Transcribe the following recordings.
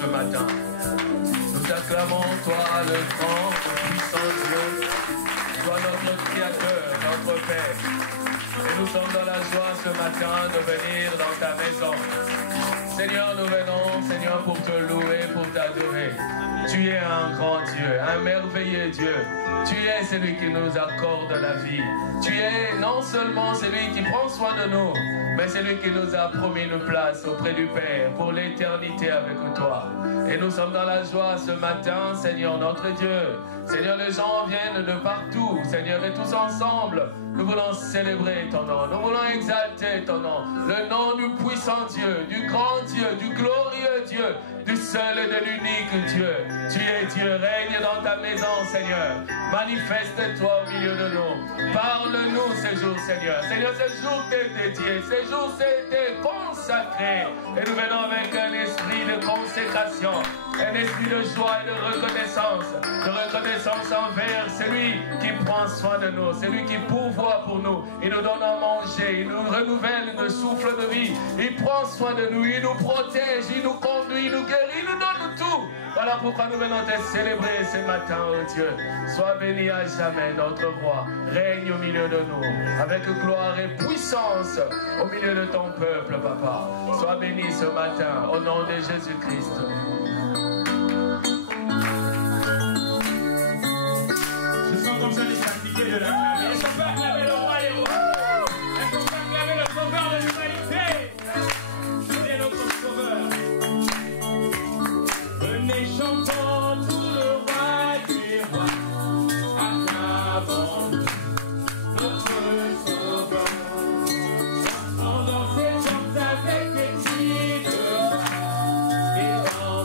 ce matin. Nous t'acclamons, toi, le grand, le puissant Dieu, toi notre Créateur, notre Père. Et nous sommes dans la joie ce matin de venir dans ta maison. Seigneur, nous venons, Seigneur, pour te louer, pour t'adorer. Tu es un grand Dieu, un merveilleux Dieu. Tu es celui qui nous accorde la vie. Tu es non seulement celui qui prend soin de nous, mais celui qui nous a promis une place auprès du Père pour l'éternité avec toi. Et nous sommes dans la joie ce matin, Seigneur notre Dieu. Seigneur, les gens viennent de partout, Seigneur, et tous ensemble, nous voulons célébrer ton nom, nous voulons exalter ton nom, le nom du puissant Dieu, du grand Dieu, du glorieux Dieu, du seul et de l'unique Dieu. Tu es Dieu, règne dans ta maison, Seigneur. Manifeste-toi au milieu de nous. Parle-nous ce jour, Seigneur. Seigneur, ce jour t'est dédié, ce jour t'est consacré. Et nous venons avec un esprit de consécration, un esprit de joie et de reconnaissance envers celui qui prend soin de nous, celui qui pourvoit pour nous. Il nous donne à manger, il nous renouvelle le souffle de vie, il prend soin de nous, il nous protège, il nous conduit, il nous guérit, il nous donne tout. Voilà pourquoi nous venons te célébrer ce matin, oh Dieu. Sois béni à jamais, notre roi. Règne au milieu de nous, avec gloire et puissance au milieu de ton peuple, Papa. Sois béni ce matin, au nom de Jésus-Christ. Comme ça, les pratiquer de la famille. Est-ce qu'on peut acclamer le roi des rois? Est-ce qu'on peut acclamer le sauveur de l'humanité? Il est notre sauveur. Venez chantons tout le roi des rois. Acclamons notre sauveur. Chantons dans ses chants avec des cris de joie. Et dans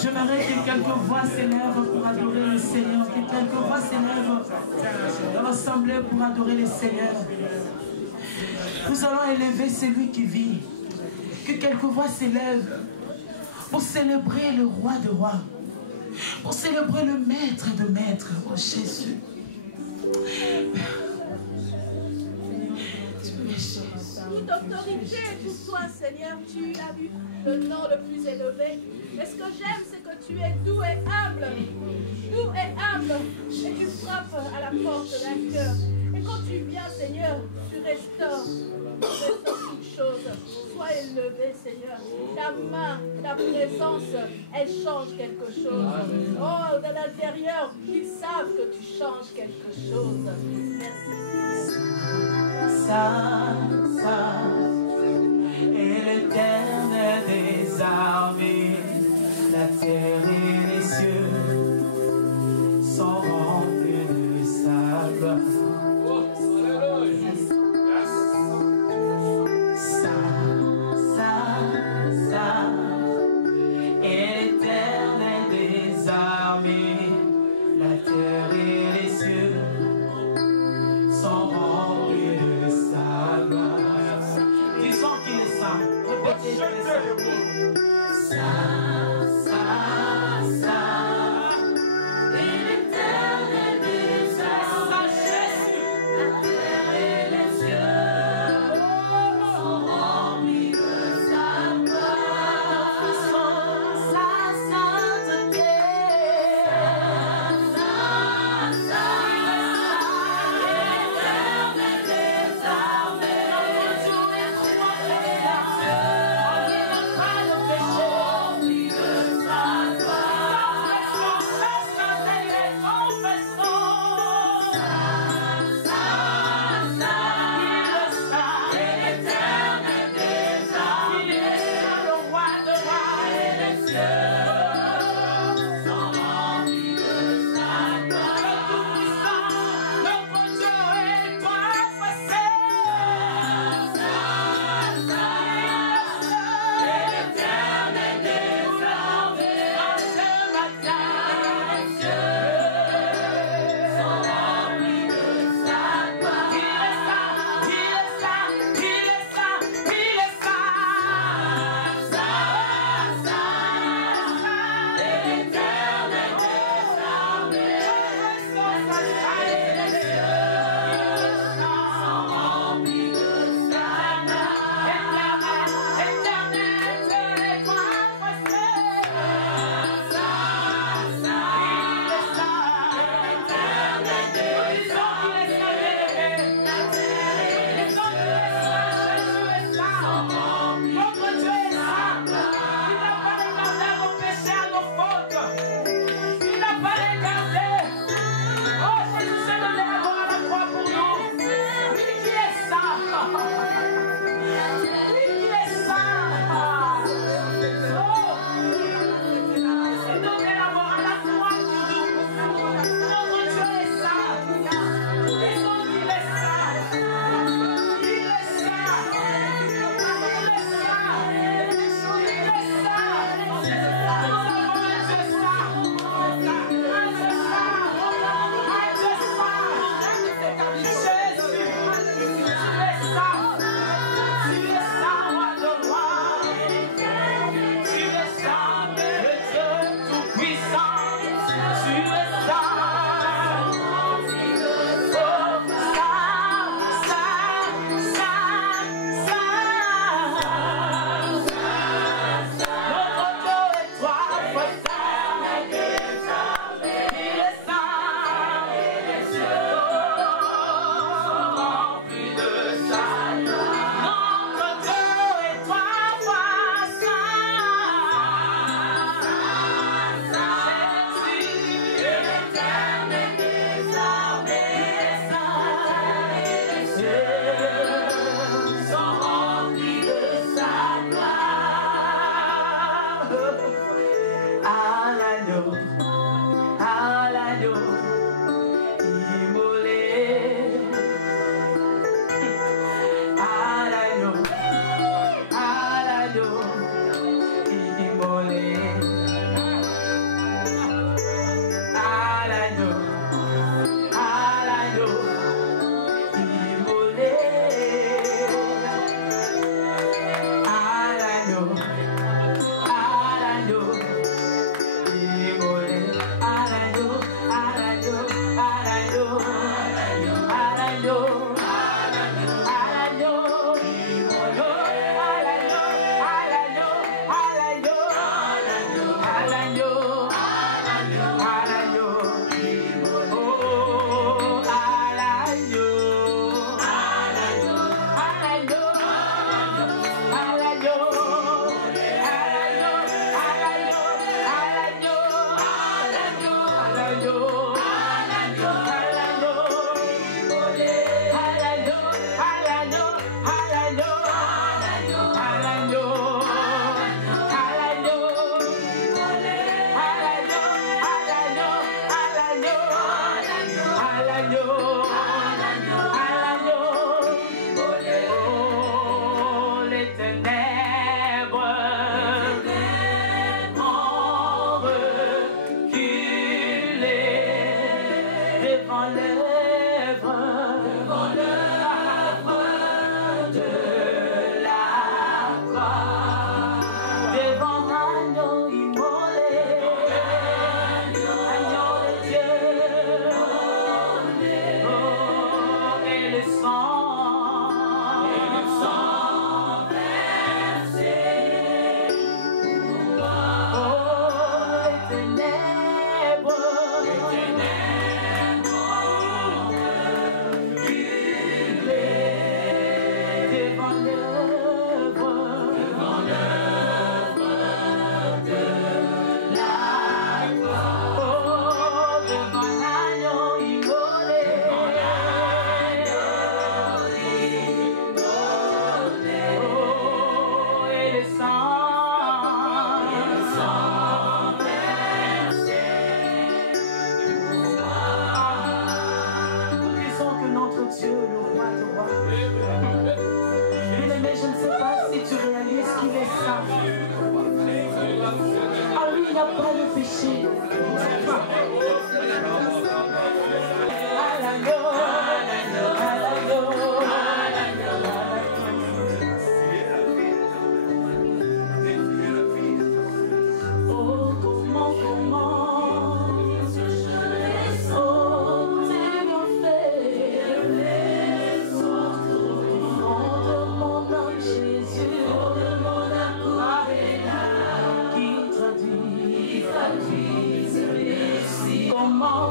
J'aimerais que quelques voix s'élèvent pour adorer le Seigneur. Que quelques voix s'élèvent dans l'assemblée pour adorer le Seigneur. Nous allons élever celui qui vit. Que quelques voix s'élèvent pour célébrer le roi de rois. Pour célébrer le maître de maîtres, oh Jésus. Toute autorité est pour toi, Seigneur. Tu as vu le nom le plus élevé. Mais ce que j'aime, c'est que tu es doux et humble. Doux et humble. Et tu frappes à la porte d'un cœur. Et quand tu viens, Seigneur, tu restaures. Tu restaures toutes choses. Sois élevé, Seigneur. Ta main, ta présence, elle change quelque chose. Oh, de l'intérieur, ils savent que tu changes quelque chose. Merci. Et l'Éternel des armées, la terre et les cieux sont remplis de sa gloire. Et l'Éternel des armées, la terre et les cieux sont remplis de sa gloire. Disons qu'il est saint. Répétez, il est saint. Saint, saint. pas le péché. À l'agneau, à l'agneau. Oh, comment, oh, t'es bien fait. Oh, de mon âme, Jésus, oh, de mon âme, qui traduit ce récit. Comment,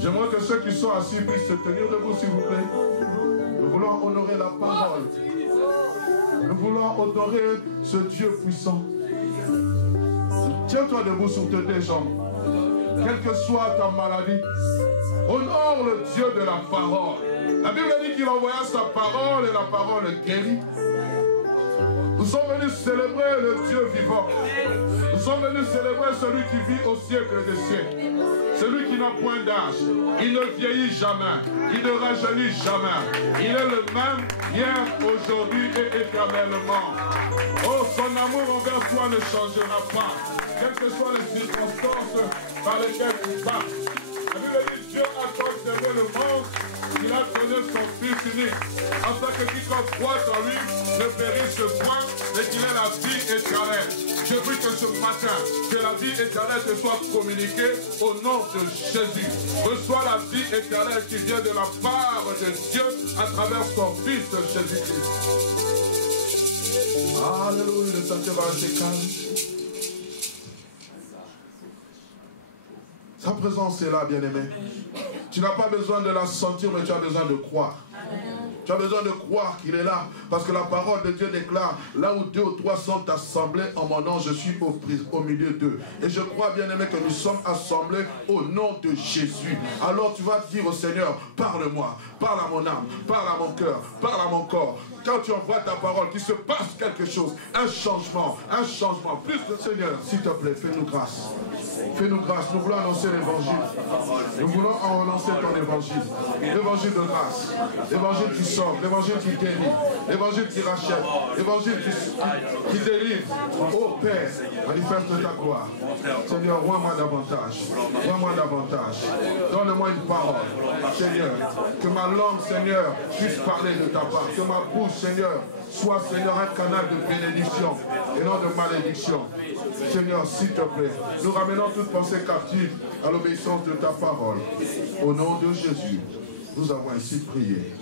J'aimerais que ceux qui sont assis puissent se tenir debout, s'il vous plaît. Nous voulons honorer la parole. Nous voulons honorer ce Dieu puissant. Tiens-toi debout sur tes deux jambes. Quelle que soit ta maladie, honore le Dieu de la parole. La Bible dit qu'il envoya sa parole et la parole guérit. Nous sommes venus célébrer le Dieu vivant. Nous sommes venus célébrer celui qui vit au siècle des siècles. Celui qui n'a point d'âge. Il ne vieillit jamais. Il ne rajeunit jamais. Il est le même hier, aujourd'hui et éternellement. Oh, son amour envers toi ne changera pas. Quelles que soient les circonstances par lesquelles tu passes. La Bible dit Dieu a tant aimé le monde qu'il a donné son Fils unique, afin que quiconque croit en lui ne périsse point, mais qu'il ait la vie éternelle. Je prie que ce matin, que la vie éternelle te soit communiquée au nom de Jésus. Reçois la vie éternelle qui vient de la part de Dieu à travers son Fils Jésus-Christ. Alléluia, le Saint-Esprit va rester calme. Sa présence est là, bien-aimé. Tu n'as pas besoin de la sentir, mais tu as besoin de croire. Tu as besoin de croire qu'il est là. Parce que la parole de Dieu déclare, là où 2 ou 3 sont assemblés en mon nom, je suis au milieu d'eux. Et je crois, bien-aimé, que nous sommes assemblés au nom de Jésus. Alors tu vas dire au Seigneur, parle-moi, parle à mon âme, parle à mon cœur, parle à mon corps. Quand tu envoies ta parole, qu'il se passe quelque chose, un changement, plus le Seigneur, s'il te plaît, fais-nous grâce. Fais-nous grâce, nous voulons annoncer l'évangile. Nous voulons annoncer ton évangile. L'évangile de grâce, l'évangile qui sauve, l'évangile qui guérit, l'évangile qui rachète, l'évangile qui délivre. Oh Père, manifeste ta gloire. Seigneur, rends-moi davantage. Rends-moi davantage. Donne-moi une parole. Seigneur, que ma langue, Seigneur, puisse parler de ta part. Que ma bouche, Seigneur, soit, Seigneur, un canal de bénédiction et non de malédiction. Seigneur, s'il te plaît, nous ramenons toute pensée captive à l'obéissance de ta parole. Au nom de Jésus, nous avons ainsi prié.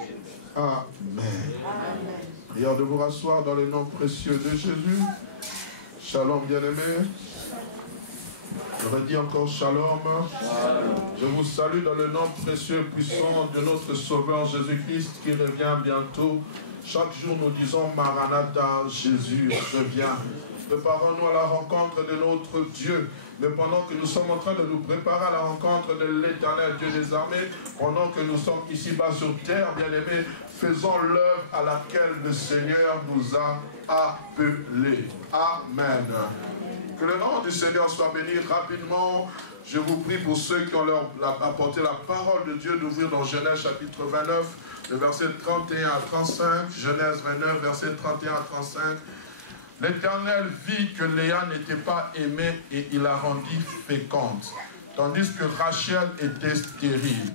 Amen. Prière de vous rasseoir dans le nom précieux de Jésus. Shalom, bien-aimés. Je redis encore shalom. Je vous salue dans le nom précieux et puissant de notre Sauveur Jésus-Christ qui revient bientôt. Chaque jour nous disons Maranatha, Jésus revient. Préparons-nous à la rencontre de notre Dieu. Mais pendant que nous sommes en train de nous préparer à la rencontre de l'Éternel Dieu des armées, pendant que nous sommes ici-bas sur terre, bien-aimés, faisons l'œuvre à laquelle le Seigneur nous a appelés. Amen. Que le nom du Seigneur soit béni rapidement. Je vous prie pour ceux qui ont apporté la parole de Dieu d'ouvrir dans Genèse chapitre 29, le verset 31 à 35. Genèse 29, verset 31 à 35. L'Éternel vit que Léa n'était pas aimée et il la rendit féconde, tandis que Rachel était stérile.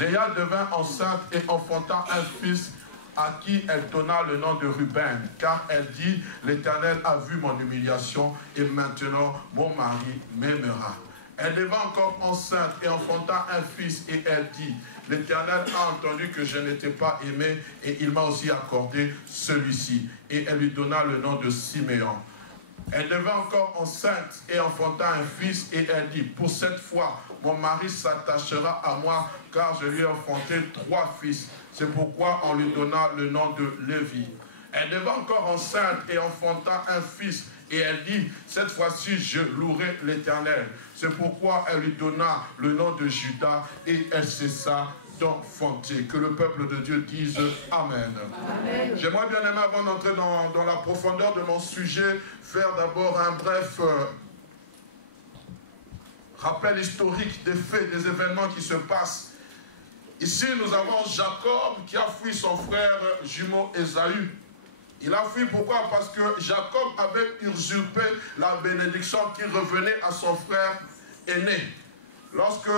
Léa devint enceinte et enfanta un fils à qui elle donna le nom de Ruben, car elle dit, l'Éternel a vu mon humiliation et maintenant mon mari m'aimera. Elle devint encore enceinte et enfanta un fils et elle dit, l'Éternel a entendu que je n'étais pas aimée et il m'a aussi accordé celui-ci. Et elle lui donna le nom de Siméon. Elle devint encore enceinte et enfanta un fils et elle dit, pour cette fois, mon mari s'attachera à moi car je lui ai enfanté 3 fils. C'est pourquoi on lui donna le nom de Lévi. Elle devint encore enceinte et enfanta un fils. Et elle dit, cette fois-ci, je louerai l'Éternel. C'est pourquoi elle lui donna le nom de Judas et elle cessa d'enfanter. Que le peuple de Dieu dise Amen. J'aimerais bien aimer, avant d'entrer dans la profondeur de mon sujet, faire d'abord un bref rappel historique des faits, des événements qui se passent. Ici, nous avons Jacob qui a fui son frère jumeau Ésaü. Il a fui pourquoi? Parce que Jacob avait usurpé la bénédiction qui revenait à son frère aîné. Lorsque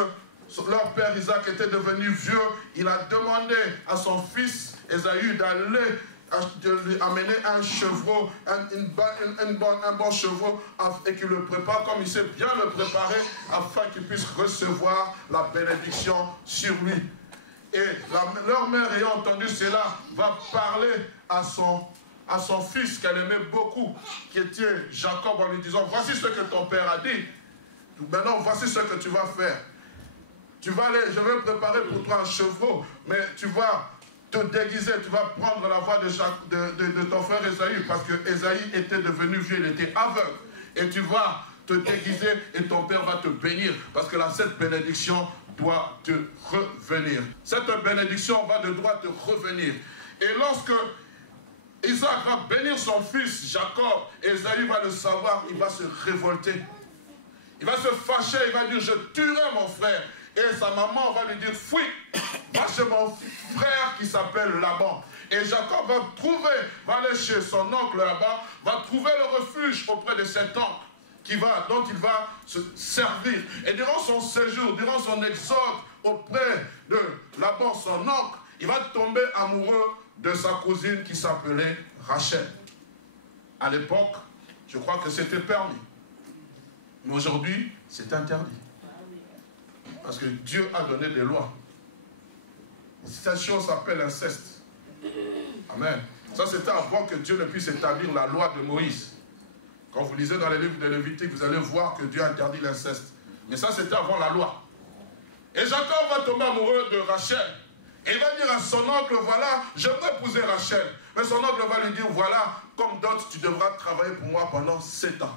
leur père Isaac était devenu vieux, il a demandé à son fils Ésaü d'aller amener un chevreau, un bon chevreau, et qu'il le prépare comme il sait bien le préparer, afin qu'il puisse recevoir la bénédiction sur lui. Et leur mère, ayant entendu cela, va parler à son fils qu'elle aimait beaucoup, qui était Jacob, en lui disant, voici ce que ton père a dit. Maintenant, voici ce que tu vas faire. tu vas aller, je vais préparer pour toi un chevreau, mais tu vas te déguiser, tu vas prendre la voix de ton frère Esaü, parce que Esaü était devenu vieux, il était aveugle. Et tu vas te déguiser et ton père va te bénir, parce que là, cette bénédiction doit te revenir. Cette bénédiction va de droit te revenir. Et lorsque Isaac va bénir son fils Jacob, Esaü va le savoir, il va se révolter. Il va se fâcher, il va dire, je tuerai mon frère. Et sa maman va lui dire, fouille, va chez mon frère qui s'appelle Laban. Et Jacob va aller chez son oncle là-bas, va trouver le refuge auprès de cet oncle dont il va se servir. Et durant son séjour, durant son exode auprès de Laban, son oncle, il va tomber amoureux de sa cousine qui s'appelait Rachel. À l'époque, je crois que c'était permis. Mais aujourd'hui, c'est interdit. Parce que Dieu a donné des lois. Cette chose s'appelle inceste. Amen. Ça, c'était avant que Dieu ne puisse établir la loi de Moïse. Quand vous lisez dans les livres de Lévitique, vous allez voir que Dieu a interdit l'inceste. Mais ça, c'était avant la loi. Et Jacob va tomber amoureux de Rachel. Et il va dire à son oncle, voilà, j'aimerais épouser Rachel. Mais son oncle va lui dire, voilà, comme d'autres, tu devras travailler pour moi pendant 7 ans.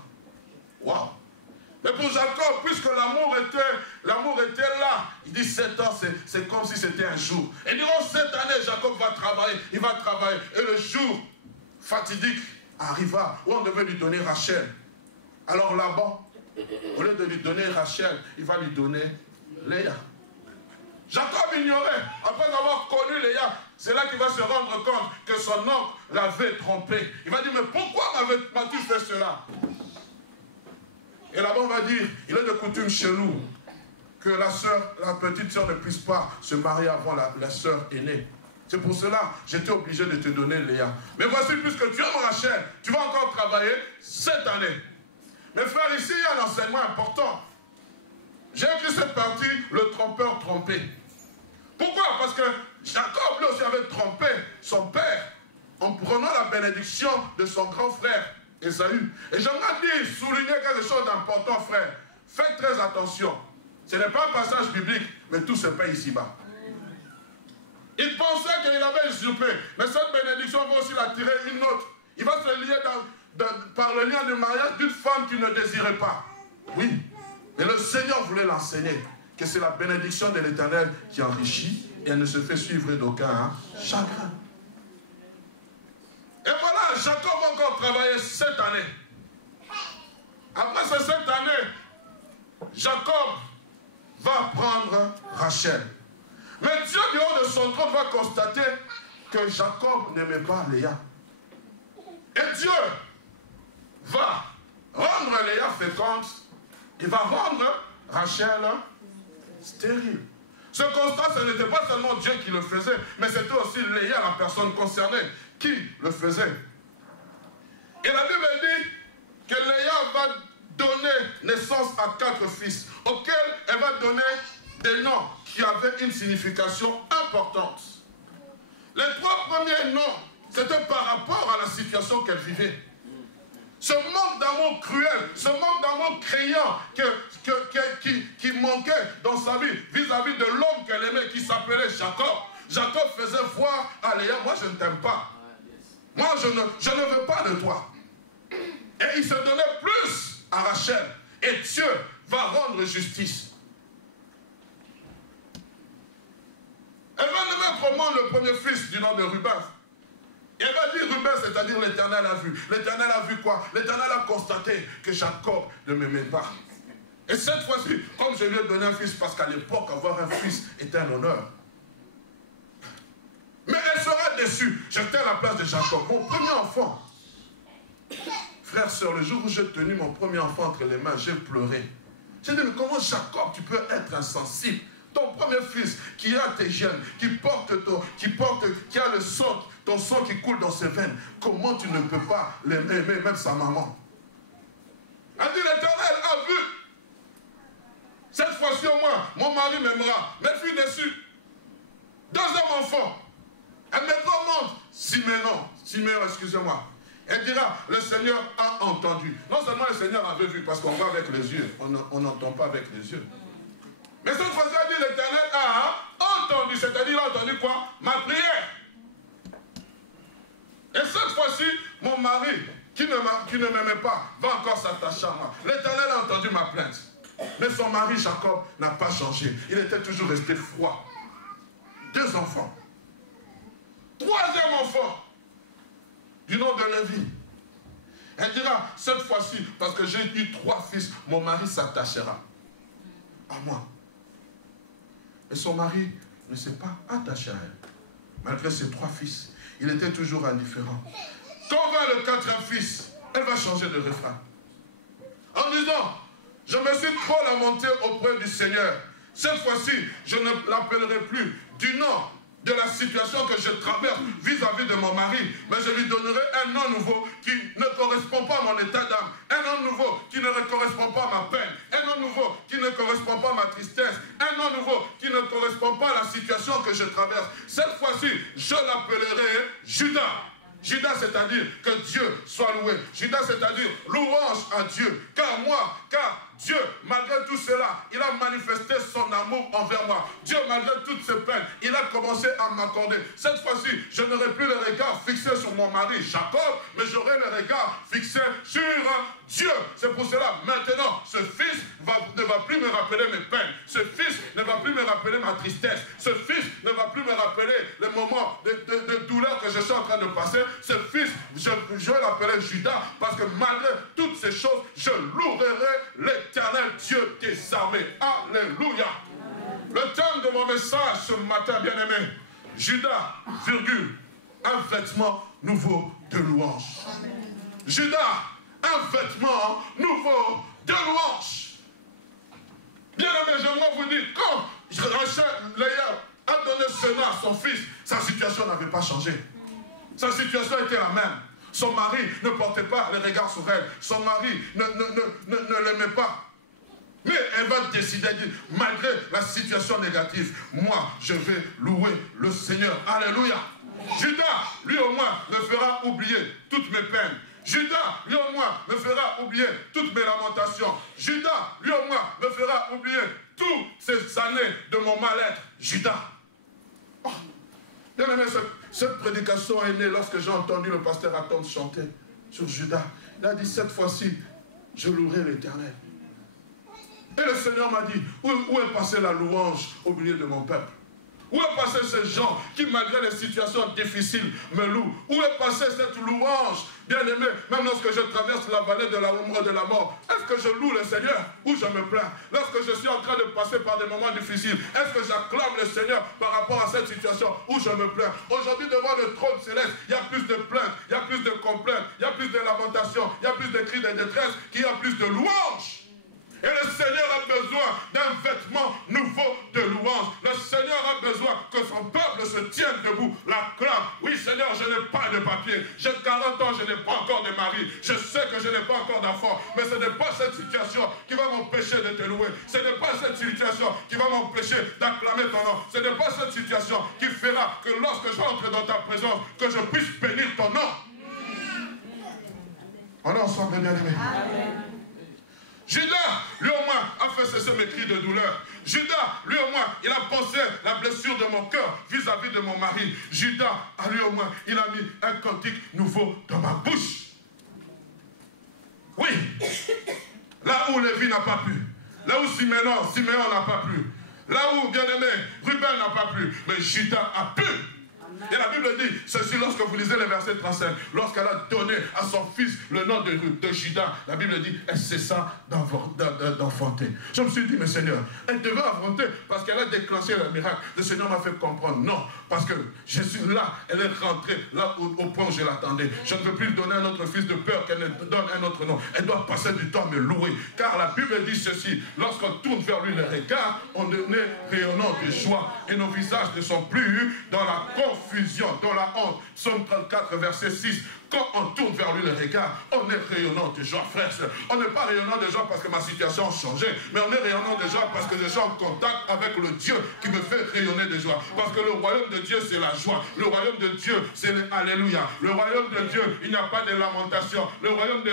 Waouh! Mais pour Jacob, puisque l'amour était là, il dit 7 ans, c'est comme si c'était un jour. Et durant cette année, Jacob va travailler, il va travailler. Et le jour fatidique arriva où on devait lui donner Rachel. Alors Laban, au lieu de lui donner Rachel, il va lui donner Léa. Jacob ignorait, après avoir connu Léa, c'est là qu'il va se rendre compte que son oncle l'avait trompé. Il va dire, mais pourquoi m'as-tu fait cela? Et là-bas, on va dire, il est de coutume chez nous que la petite sœur ne puisse pas se marier avant la sœur aînée. C'est pour cela j'étais obligé de te donner Léa. Mais voici, puisque tu aimes Rachel, tu vas encore travailler cette année. Mes frères, ici, il y a un enseignement important. J'ai écrit cette partie, le trompeur trompé. Pourquoi? Parce que Jacob, lui aussi, avait trompé son père en prenant la bénédiction de son grand frère. Esaü. Et j'aimerais dire, souligner quelque chose d'important, frère. Faites très attention. Ce n'est pas un passage biblique, mais tout se paye ici-bas. Il pensait qu'il avait usurpé, mais cette bénédiction va aussi l'attirer une autre. Il va se lier par le lien de mariage d'une femme qu'il ne désirait pas. Oui, mais le Seigneur voulait l'enseigner, que c'est la bénédiction de l'Éternel qui enrichit et elle ne se fait suivre d'aucun chagrin. Et voilà, Jacob va encore travailler cette année. Après cette année, Jacob va prendre Rachel. Mais Dieu, du haut de son trône, va constater que Jacob n'aimait pas Léa. Et Dieu va rendre Léa féconde. Il va rendre Rachel stérile. Ce constat, ce n'était pas seulement Dieu qui le faisait, mais c'était aussi Léa, la personne concernée, qui le faisait. Et la Bible dit que Léa va donner naissance à 4 fils, auxquels elle va donner des noms qui avaient une signification importante. Les 3 premiers noms, c'était par rapport à la situation qu'elle vivait. Ce manque d'amour cruel, ce manque d'amour criant qui manquait dans sa vie vis-à-vis de l'homme qu'elle aimait, qui s'appelait Jacob. Jacob faisait voir à Léa, moi je ne t'aime pas. Moi je ne veux pas de toi. Et il se donnait plus à Rachel. Et Dieu va rendre justice. Elle va nommer comment le premier fils du nom de Ruben. Et elle va dire Ruben, c'est-à-dire l'Éternel a vu. L'Éternel a vu quoi? L'Éternel a constaté que Jacob ne m'aimait pas. Et cette fois-ci, comme je lui ai donné un fils, parce qu'à l'époque, avoir un fils était un honneur. Mais elle sera déçue. J'étais à la place de Jacob, mon premier enfant. Frère, sœur, le jour où j'ai tenu mon premier enfant entre les mains, j'ai pleuré. J'ai dit, mais comment Jacob, tu peux être insensible? Ton premier fils qui a tes gènes, qui a le sang, ton sang qui coule dans ses veines, comment tu ne peux pas l'aimer, même sa maman? Elle dit, l'Éternel a vu. Cette fois-ci au moins, mon mari m'aimera. Mais je suis déçu. 2e enfant. Elle mettra au monde Siméon, excusez-moi. Elle dira, le Seigneur a entendu. Non seulement le Seigneur avait vu, parce qu'on voit avec les yeux, on n'entend pas avec les yeux. Mais cette fois-ci, a dit l'Éternel a entendu. C'est-à-dire, il a entendu quoi? Ma prière. Et cette fois-ci, mon mari, qui ne m'aimait pas, va encore s'attacher à moi. L'Éternel a entendu ma plainte. Mais son mari, Jacob, n'a pas changé. Il était toujours resté froid. 2 enfants. 3e enfant, du nom de Lévi. Elle dira, cette fois-ci, parce que j'ai eu 3 fils, mon mari s'attachera à moi. Et son mari ne s'est pas attaché à elle. Malgré ses 3 fils, il était toujours indifférent. Quand va le 4e fils, elle va changer de refrain. En disant, je me suis trop lamenté auprès du Seigneur. Cette fois-ci, je ne l'appellerai plus du nom de la situation que je traverse vis-à-vis de mon mari, mais je lui donnerai un nom nouveau qui ne correspond pas à mon état d'âme, un nom nouveau qui ne correspond pas à ma peine, un nom nouveau qui ne correspond pas à ma tristesse, un nom nouveau qui ne correspond pas à la situation que je traverse. Cette fois-ci, je l'appellerai Judas. Judas, c'est-à-dire que Dieu soit loué. Judas, c'est-à-dire louange à Dieu. Car Dieu, malgré tout cela, il a manifesté son amour envers moi. Dieu, malgré toutes ses peines, il a commencé à m'accorder. Cette fois-ci, je n'aurai plus le regard fixé sur mon mari Jacob, mais j'aurai le regard fixé sur Dieu. C'est pour cela, maintenant, ce fils ne va plus me rappeler mes peines. Ce fils ne va plus me rappeler ma tristesse. Ce fils ne va plus me rappeler les moments de douleur que je suis en train de passer. Ce fils, je vais l'appeler Judas, parce que malgré toutes ces choses, je louerai l'Éternel Dieu des armées. Alléluia. Le thème de mon message ce matin, bien-aimé, Judas, virgule, un vêtement nouveau de louange. Judas, un vêtement nouveau de louange. Bien-aimé, j'aimerais vous dire, quand Rachel, Léa, a donné ce nom à son fils, sa situation n'avait pas changé. Sa situation était la même. Son mari ne portait pas les regards sur elle. Son mari ne l'aimait pas. Mais elle va décider, malgré la situation négative, moi, je vais louer le Seigneur. Alléluia. Judas, lui au moins, me fera oublier toutes mes peines. Judas, lui au moins, me fera oublier toutes mes lamentations. Judas, lui au moins, me fera oublier toutes ces années de mon mal-être. Judas. Oh. Bien aimé, cette prédication est née lorsque j'ai entendu le pasteur Atom chanter sur Judas. Il a dit, cette fois-ci, je louerai l'Éternel. Et le Seigneur m'a dit, où est passée la louange au milieu de mon peuple? Où est passé ces gens qui, malgré les situations difficiles, me louent? Où est passée cette louange, bien-aimé, même lorsque je traverse la vallée de l'ombre de la mort? Est-ce que je loue le Seigneur ou je me plains? Lorsque je suis en train de passer par des moments difficiles, est-ce que j'acclame le Seigneur par rapport à cette situation où je me plains? Aujourd'hui, devant le trône céleste, il y a plus de plaintes, il y a plus de complaintes, il y a plus de lamentations, il y a plus de cris de détresse, qu'il y a plus de louanges. Et le Seigneur a besoin d'un vêtement nouveau de louange. Le Seigneur a besoin que son peuple se tienne debout, l'acclame. Oui, Seigneur, je n'ai pas de papier. J'ai 40 ans, je n'ai pas encore de mari. Je sais que je n'ai pas encore d'enfant. Mais ce n'est pas cette situation qui va m'empêcher de te louer. Ce n'est pas cette situation qui va m'empêcher d'acclamer ton nom. Ce n'est pas cette situation qui fera que lorsque j'entre dans ta présence, que je puisse bénir ton nom. On est ensemble, bien-aimés. Judas, lui au moins, a fait cesser mes cris de douleur. Judas, lui au moins, il a pensé la blessure de mon cœur vis-à-vis de mon mari. Judas, à lui au moins, il a mis un cantique nouveau dans ma bouche. Oui, là où Lévi n'a pas pu, là où Siméon n'a pas pu, là où, bien-aimé, Ruben n'a pas pu, mais Judas a pu. Et la Bible dit, ceci lorsque vous lisez le verset 35, lorsqu'elle a donné à son fils le nom de Judas, la Bible dit, elle cessa d'enfanter. Je me suis dit, mais Seigneur, elle devait enfanter parce qu'elle a déclenché le miracle. Le Seigneur m'a fait comprendre, non, parce que je suis là, elle est rentrée là au point où je l'attendais. Je ne peux plus lui donner un autre fils de peur qu'elle ne donne un autre nom. Elle doit passer du temps à me louer. Car la Bible dit ceci, lorsqu'on tourne vers lui le regard, on est rayonnant de joie et nos visages ne sont plus dans la confusion, dans la honte. Psaume 34, verset 6. Quand on tourne vers lui le regard, on est rayonnant de joie, frère. On n'est pas rayonnant de joie parce que ma situation a changé, mais on est rayonnant de joie parce que je suis en contact avec le Dieu qui me fait rayonner de joie. Parce que le royaume de Dieu, c'est la joie. Le royaume de Dieu, c'est le Alléluia. Le royaume de Dieu, il n'y a pas de lamentation. Le royaume de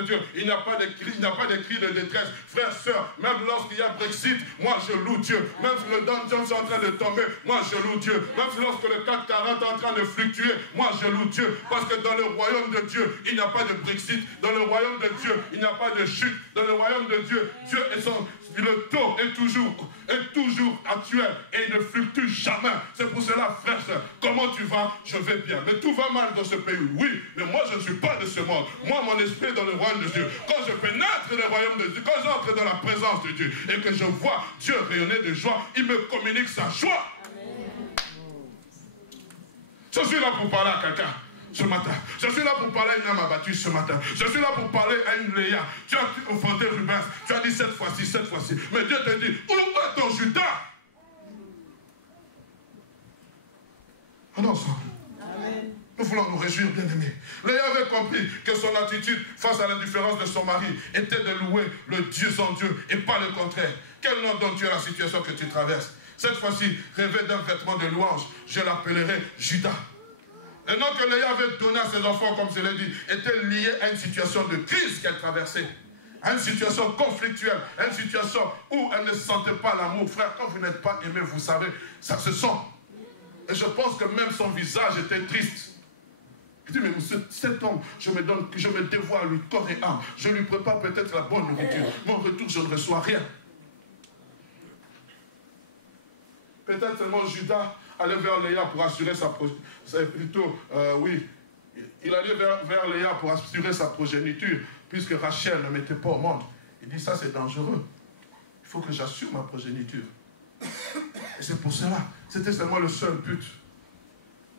Dieu, il n'y a pas de cris, de détresse. Frères, sœurs, même lorsqu'il y a Brexit, moi je loue Dieu. Même si le Dow Jones est en train de tomber, moi je loue Dieu. Même si lorsque le 440 est en train de fluctuer, moi je loue Dieu. Parce que dans le royaume de Dieu, il n'y a pas de Brexit. Dans le royaume de Dieu, il n'y a pas de chute. Dans le royaume de Dieu, le taux est toujours actuel et il ne fluctue jamais. C'est pour cela, frère, comment tu vas? Je vais bien. Mais tout va mal dans ce pays. Oui, mais moi je ne suis pas de ce monde. Moi, mon esprit est dans le royaume de Dieu. Quand je pénètre le royaume de Dieu, quand j'entre dans la présence de Dieu et que je vois Dieu rayonner de joie, il me communique sa joie. Je suis là pour parler à quelqu'un ce matin. Je suis là pour parler à une âme abattue ce matin. Je suis là pour parler à une Léa. Tu as offensé Rubens. Tu as dit cette fois-ci. Mais Dieu te dit, où est ton Judas? Alors, ensemble. Nous voulons nous réjouir, bien-aimés. Léa avait compris que son attitude face à l'indifférence de son mari était de louer le Dieu sans Dieu et pas le contraire. Quel nom donnes-tu à la situation que tu traverses? Cette fois-ci, rêver d'un vêtement de louange, je l'appellerai Judas. Le nom que Léa avait donné à ses enfants, comme je l'ai dit, était lié à une situation de crise qu'elle traversait. À une situation conflictuelle, à une situation où elle ne sentait pas l'amour. Frère, quand vous n'êtes pas aimé, vous savez, ça se sent. Et je pense que même son visage était triste. Il dit, mais cet homme, je me dévoue à lui corps et âme. Je lui prépare peut-être la bonne nourriture. Mais en retour, je ne reçois rien. Peut-être seulement Judas allait vers Léa pour assurer sa progéniture. Il allait vers Léa pour assurer sa progéniture, puisque Rachel ne mettait pas au monde. Il dit, ça c'est dangereux. Il faut que j'assure ma progéniture. Et c'est pour cela, c'était seulement le seul but.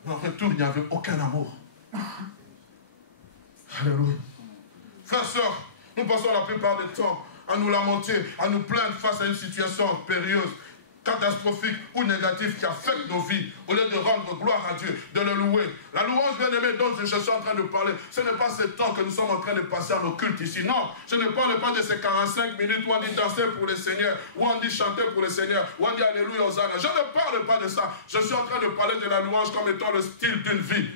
Mais en retour, il n'y avait aucun amour. Alléluia. Frères, sœurs, nous passons la plupart du temps à nous lamenter, à nous plaindre face à une situation périlleuse, catastrophique ou négative qui affecte nos vies, au lieu de rendre gloire à Dieu, de le louer. La louange, bien-aimée, dont je suis en train de parler, ce n'est pas ce temps que nous sommes en train de passer à nos cultes ici. Non, je ne parle pas de ces 45 minutes où on dit danser pour le Seigneur, où on dit chanter pour le Seigneur, où on dit Alléluia, Hosanna. Je ne parle pas de ça. Je suis en train de parler de la louange comme étant le style d'une vie.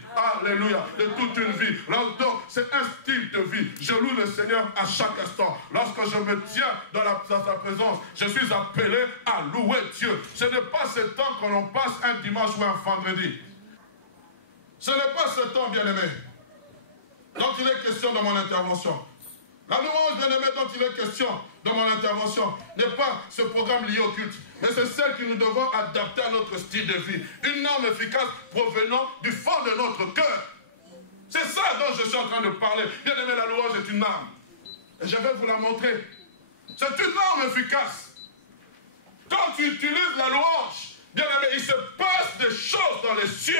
Alléluia, de toute une vie. Donc, c'est un style de vie. Je loue le Seigneur à chaque instant. Lorsque je me tiens dans sa présence, je suis appelé à louer Dieu. Ce n'est pas ce temps que l'on passe un dimanche ou un vendredi. Ce n'est pas ce temps, bien-aimé, dont il est question dans mon intervention. La louange, bien-aimé, dont il est question dans mon intervention n'est pas ce programme lié au culte, mais c'est celle que nous devons adapter à notre style de vie. Une norme efficace provenant du fond de notre cœur. C'est ça dont je suis en train de parler. Bien-aimé, la louange est une arme. Et je vais vous la montrer. C'est une arme efficace. Quand tu utilises la louange, bien-aimé, il se passe des choses dans les cieux.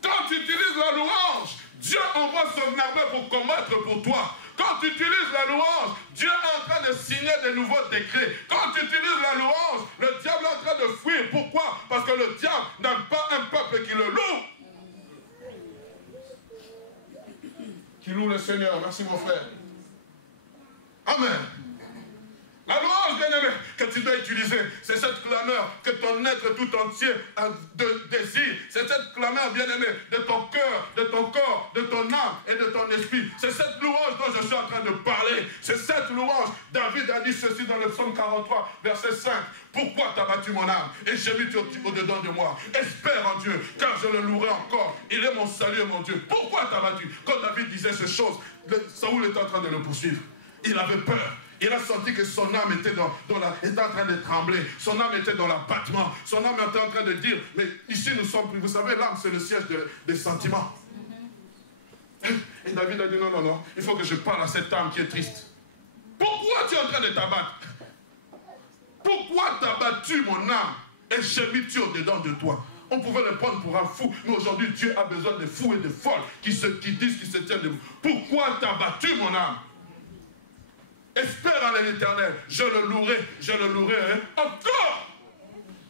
Quand tu utilises la louange, Dieu envoie son armée pour combattre pour toi. Quand tu utilises la louange, Dieu est en train de signer de nouveaux décrets. Quand tu utilises la louange, le diable est en train de fuir. Pourquoi? Parce que le diable n'a pas un peuple qui le loue. Qui loue le Seigneur. Merci mon frère. Amen. La louange, bien-aimé, que tu dois utiliser, c'est cette clameur que ton être tout entier désire. C'est cette clameur, bien-aimé, de ton cœur, de ton corps, de ton âme et de ton esprit. C'est cette louange dont je suis en train de parler. C'est cette louange. David a dit ceci dans le psaume 43, verset 5. Pourquoi t'as battu mon âme et j'ai mis au-dedans de moi? Espère en Dieu, car je le louerai encore. Il est mon salut et mon Dieu. Pourquoi t'as battu? Quand David disait ces choses, Saoul était en train de le poursuivre. Il avait peur. Il a senti que son âme était, était en train de trembler. Son âme était dans l'abattement. Son âme était en train de dire, mais ici nous sommes plus. Vous savez, l'âme c'est le siège des sentiments. Et David a dit, non, non, non, il faut que je parle à cette âme qui est triste. Pourquoi tu es en train de t'abattre? Pourquoi t'as battu mon âme et j'ai mis Dieu au-dedans de toi? On pouvait le prendre pour un fou, mais aujourd'hui Dieu a besoin de fous et de folles qui disent, qui se tiennent debout. Pourquoi t'as battu mon âme? Espère en l'Éternel, je le louerai encore.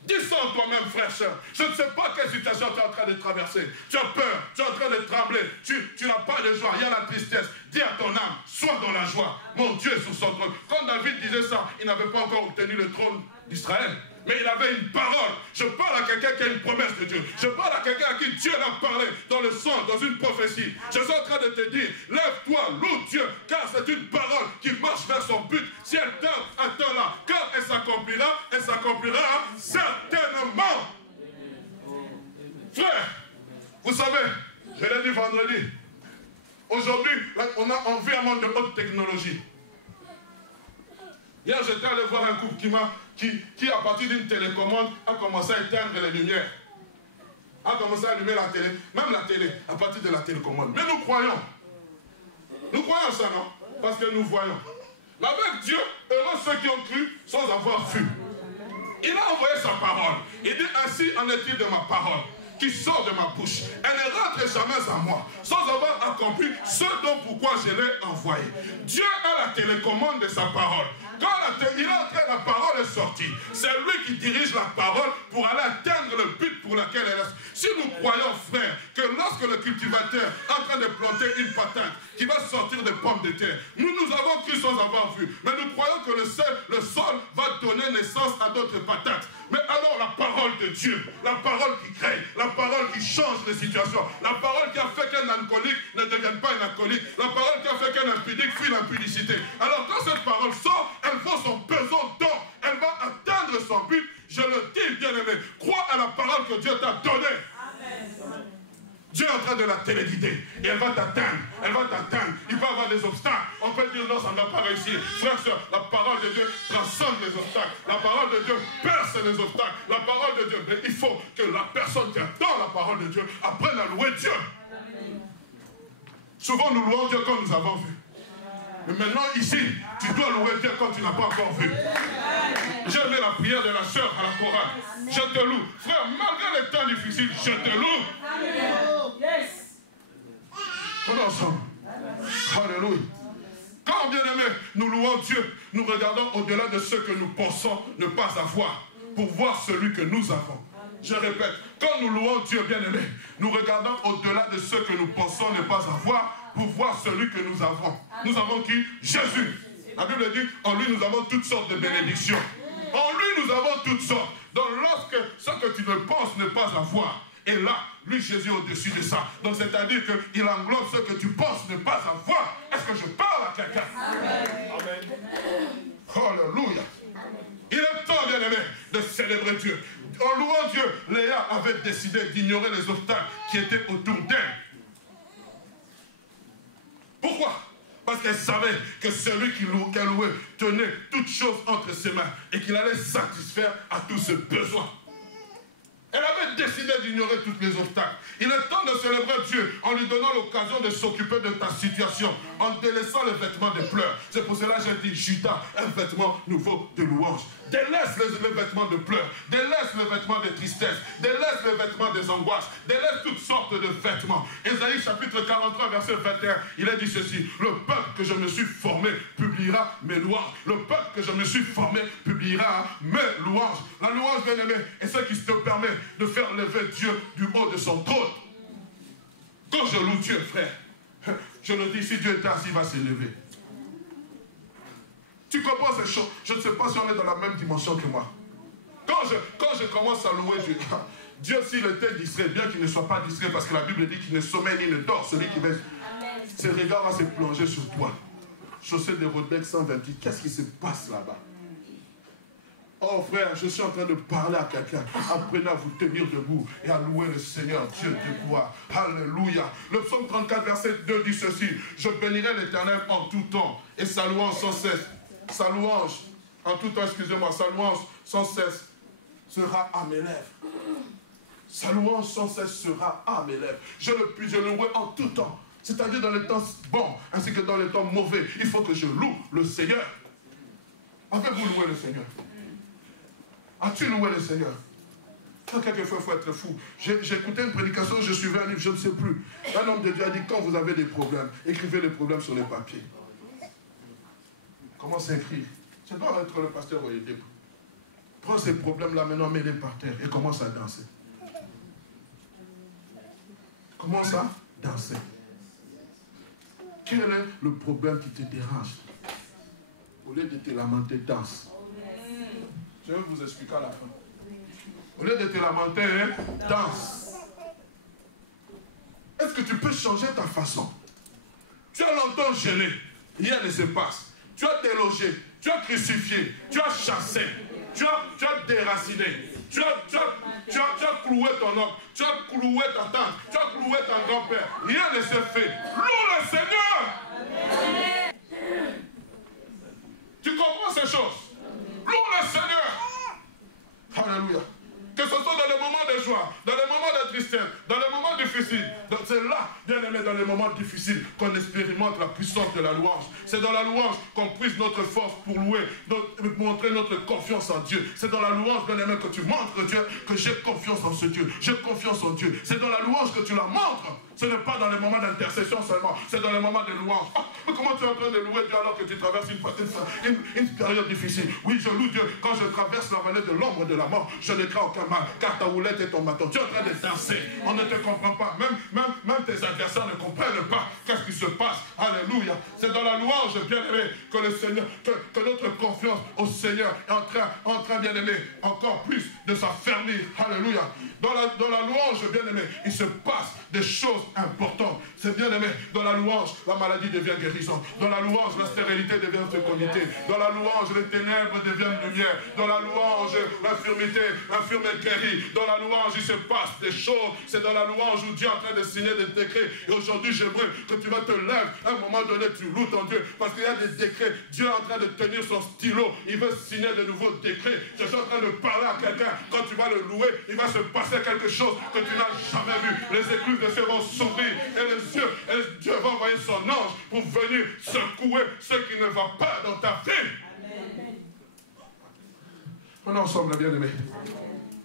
Dis ça en toi-même, frère, soeur. Je ne sais pas quelle situation tu es en train de traverser. Tu as peur, tu es en train de trembler. Tu n'as pas de joie, il y a la tristesse. Dis à ton âme, sois dans la joie. Mon Dieu est sur son trône. Quand David disait ça, il n'avait pas encore obtenu le trône d'Israël. Mais il avait une parole. Je parle à quelqu'un qui a une promesse de Dieu. Je parle à quelqu'un à qui Dieu l'a parlé dans le sang, dans une prophétie. Je suis en train de te dire, lève-toi, loue Dieu, car c'est une parole qui marche vers son but. Si elle tarde, attends-la, car elle s'accomplira certainement. Frère, vous savez, je l'ai dit vendredi, aujourd'hui, on a envie un monde de haute technologie. Hier, j'étais allé voir un couple qui, à partir d'une télécommande, a commencé à éteindre les lumières. A commencé à allumer la télé, même la télé, à partir de la télécommande. Mais nous croyons. Nous croyons ça, non? Parce que nous voyons. Mais avec Dieu, heureux ceux qui ont cru sans avoir vu. Il a envoyé sa parole. Il dit, ainsi en est-il de ma parole qui sort de ma bouche. Elle ne rentre jamais à moi sans avoir accompli ce dont pourquoi je l'ai envoyé. Dieu a la télécommande de sa parole. Quand la parole est sortie, c'est lui qui dirige la parole pour aller atteindre le but pour lequel elle est. Si nous croyons, frère, que lorsque le cultivateur est en train de planter une patate qui va sortir des pommes de terre, nous avons cru sans avoir vu, mais nous croyons que le sol va donner naissance à d'autres patates. Mais alors la parole de Dieu, la parole qui crée, la parole qui change les situations, la parole qui a fait qu'un alcoolique ne devienne pas un alcoolique, la parole qui a fait qu'un impudique fuit l'impudicité. Alors quand cette parole sort, elle vaut son pesant d'or, elle va atteindre son but. Je le dis, bien-aimé, crois à la parole que Dieu t'a donnée. Amen. Dieu est en train de la téléguider et elle va t'atteindre, elle va t'atteindre. Il va y avoir des obstacles. On peut dire non, ça ne va pas réussir. Frère, soeur, la parole de Dieu transcende les obstacles. La parole de Dieu perce les obstacles. La parole de Dieu, mais il faut que la personne qui attend la parole de Dieu apprenne à louer Dieu. Souvent nous louons Dieu quand nous avons vu. Mais maintenant ici, tu dois louer Dieu quand tu n'as pas encore vu. J'ai aimé la prière de la sœur à la chorale. Je te loue. Frère, malgré les temps difficiles, je te loue. On est ensemble. Alléluia. Quand, bien aimé, nous louons Dieu, nous regardons au-delà de ce que nous pensons ne pas avoir, pour voir celui que nous avons. Je répète, quand nous louons Dieu, bien aimé, nous regardons au-delà de ce que nous pensons ne pas avoir, pour voir celui que nous avons. Nous avons qui? Jésus. La Bible dit, en lui nous avons toutes sortes de bénédictions. En lui nous avons toutes sortes. Donc lorsque ce que tu ne penses ne pas avoir, et là, lui Jésus est au-dessus de ça. Donc c'est-à-dire qu'il englobe ce que tu penses ne pas avoir. Est-ce que je parle à quelqu'un? Amen. Alléluia. Il est temps, bien aimé, de célébrer Dieu. En louant Dieu, Léa avait décidé d'ignorer les obstacles qui étaient autour d'elle. Pourquoi? Parce qu'elle savait que celui qu'elle louait tenait toutes choses entre ses mains et qu'il allait satisfaire à tous ses besoins. Elle avait décidé d'ignorer tous les obstacles. Il est temps de célébrer Dieu en lui donnant l'occasion de s'occuper de ta situation, en délaissant les vêtements de pleurs. C'est pour cela que j'ai dit, Judas, un vêtement nouveau de louange. Délaisse les vêtements de pleurs, délaisse les vêtements de tristesse, délaisse les vêtements des angoisses, délaisse toutes sortes de vêtements. Ésaïe chapitre 43 verset 21, il a dit ceci: le peuple que je me suis formé publiera mes louanges. Le peuple que je me suis formé publiera mes louanges. La louange, bien aimé, est ce qui te permet de faire lever Dieu du haut de son trône. Quand je loue Dieu, frère, je le dis, si Dieu est assis, il va s'élever. Tu comprends ces choses? Je ne sais pas si on est dans la même dimension que moi. Quand je commence à louer Dieu, Dieu s'il était distrait, bien qu'il ne soit pas distrait, parce que la Bible dit qu'il ne sommeille ni ne dort, celui qui baisse, ses regards vont se plonger sur toi. Chaussée de Rodec 128, qu'est-ce qui se passe là-bas? Oh frère, je suis en train de parler à quelqu'un. Apprenez à vous tenir debout et à louer le Seigneur, Dieu de gloire. Alléluia. Le psaume 34, verset 2 dit ceci: je bénirai l'Éternel en tout temps et sa louange sans cesse. Sa louange, en tout temps, excusez-moi, sa louange sans cesse sera à mes lèvres. Sa louange sans cesse sera à mes lèvres. Je le louerai en tout temps. C'est-à-dire dans les temps bons, ainsi que dans les temps mauvais. Il faut que je loue le Seigneur. Avez-vous loué le Seigneur? As-tu loué le Seigneur? Quelquefois, il faut être fou. J'ai écouté une prédication, je suivais un livre, je ne sais plus. Un homme de Dieu a dit, quand vous avez des problèmes, écrivez les problèmes sur les papiers. Comment s'écrire? Ça doit être le pasteur Oyedep. Prends Prends ces problèmes-là maintenant, mets-les par terre et commence à danser. Commence à danser. Quel est le problème qui te dérange? Au lieu de te lamenter, danse. Je vais vous expliquer à la fin. Au lieu de te lamenter, danse. Est-ce que tu peux changer ta façon? Tu as longtemps gêné, rien ne se passe. Tu as délogé, tu as crucifié, tu as chassé, tu as déraciné, tu as cloué ton oncle, tu as cloué ta tante, tu as cloué ton grand-père. Rien ne se fait. Loue le Seigneur. Tu comprends ces choses? Loue le Seigneur. Alléluia. Que ce soit dans les moments de joie, dans les moments de tristesse, dans les moments difficiles. C'est là, bien aimé, dans les moments difficiles qu'on expérimente la puissance de la louange. C'est dans la louange qu'on puise notre force pour louer, montrer notre confiance en Dieu. C'est dans la louange, bien aimé, que tu montres Dieu que j'ai confiance en ce Dieu. J'ai confiance en Dieu. C'est dans la louange que tu la montres. Ce n'est pas dans les moments d'intercession seulement, c'est dans les moments de louange. Oh, mais comment tu es en train de louer Dieu alors que tu traverses une période difficile? Oui, je loue Dieu. Quand je traverse la vallée de l'ombre de la mort, je ne crains aucun mal, car ta houlette et ton bâton. Tu es en train de danser. On ne te comprend pas. Même tes adversaires ne comprennent pas qu'est-ce qui se passe. Alléluia. C'est dans la louange, bien-aimé, que le Seigneur, que notre confiance au Seigneur est en train bien-aimé, encore plus de s'affermir. Alléluia. Dans la louange, bien-aimé, il se passe des choses importantes. C'est bien-aimé. Dans la louange, la maladie devient guérison. Dans la louange, la stérilité devient fécondité. Dans la louange, les ténèbres deviennent lumière. Dans la louange, l'infirmité est guérie. Dans la louange, il se passe des choses. C'est dans la louange où Dieu est en train de signer des décrets. Et aujourd'hui, j'aimerais que tu vas te lever. À un moment donné, tu loues ton Dieu. Parce qu'il y a des décrets. Dieu est en train de tenir son stylo. Il veut signer de nouveaux décrets. Je suis en train de parler à quelqu'un. Quand tu vas le louer, il va se passer quelque chose que tu n'as jamais vu. Les écluses de cieux vont s'ouvrir. Et Dieu va envoyer son ange pour venir secouer ce qui ne va pas dans ta vie. On est ensemble, bien-aimés.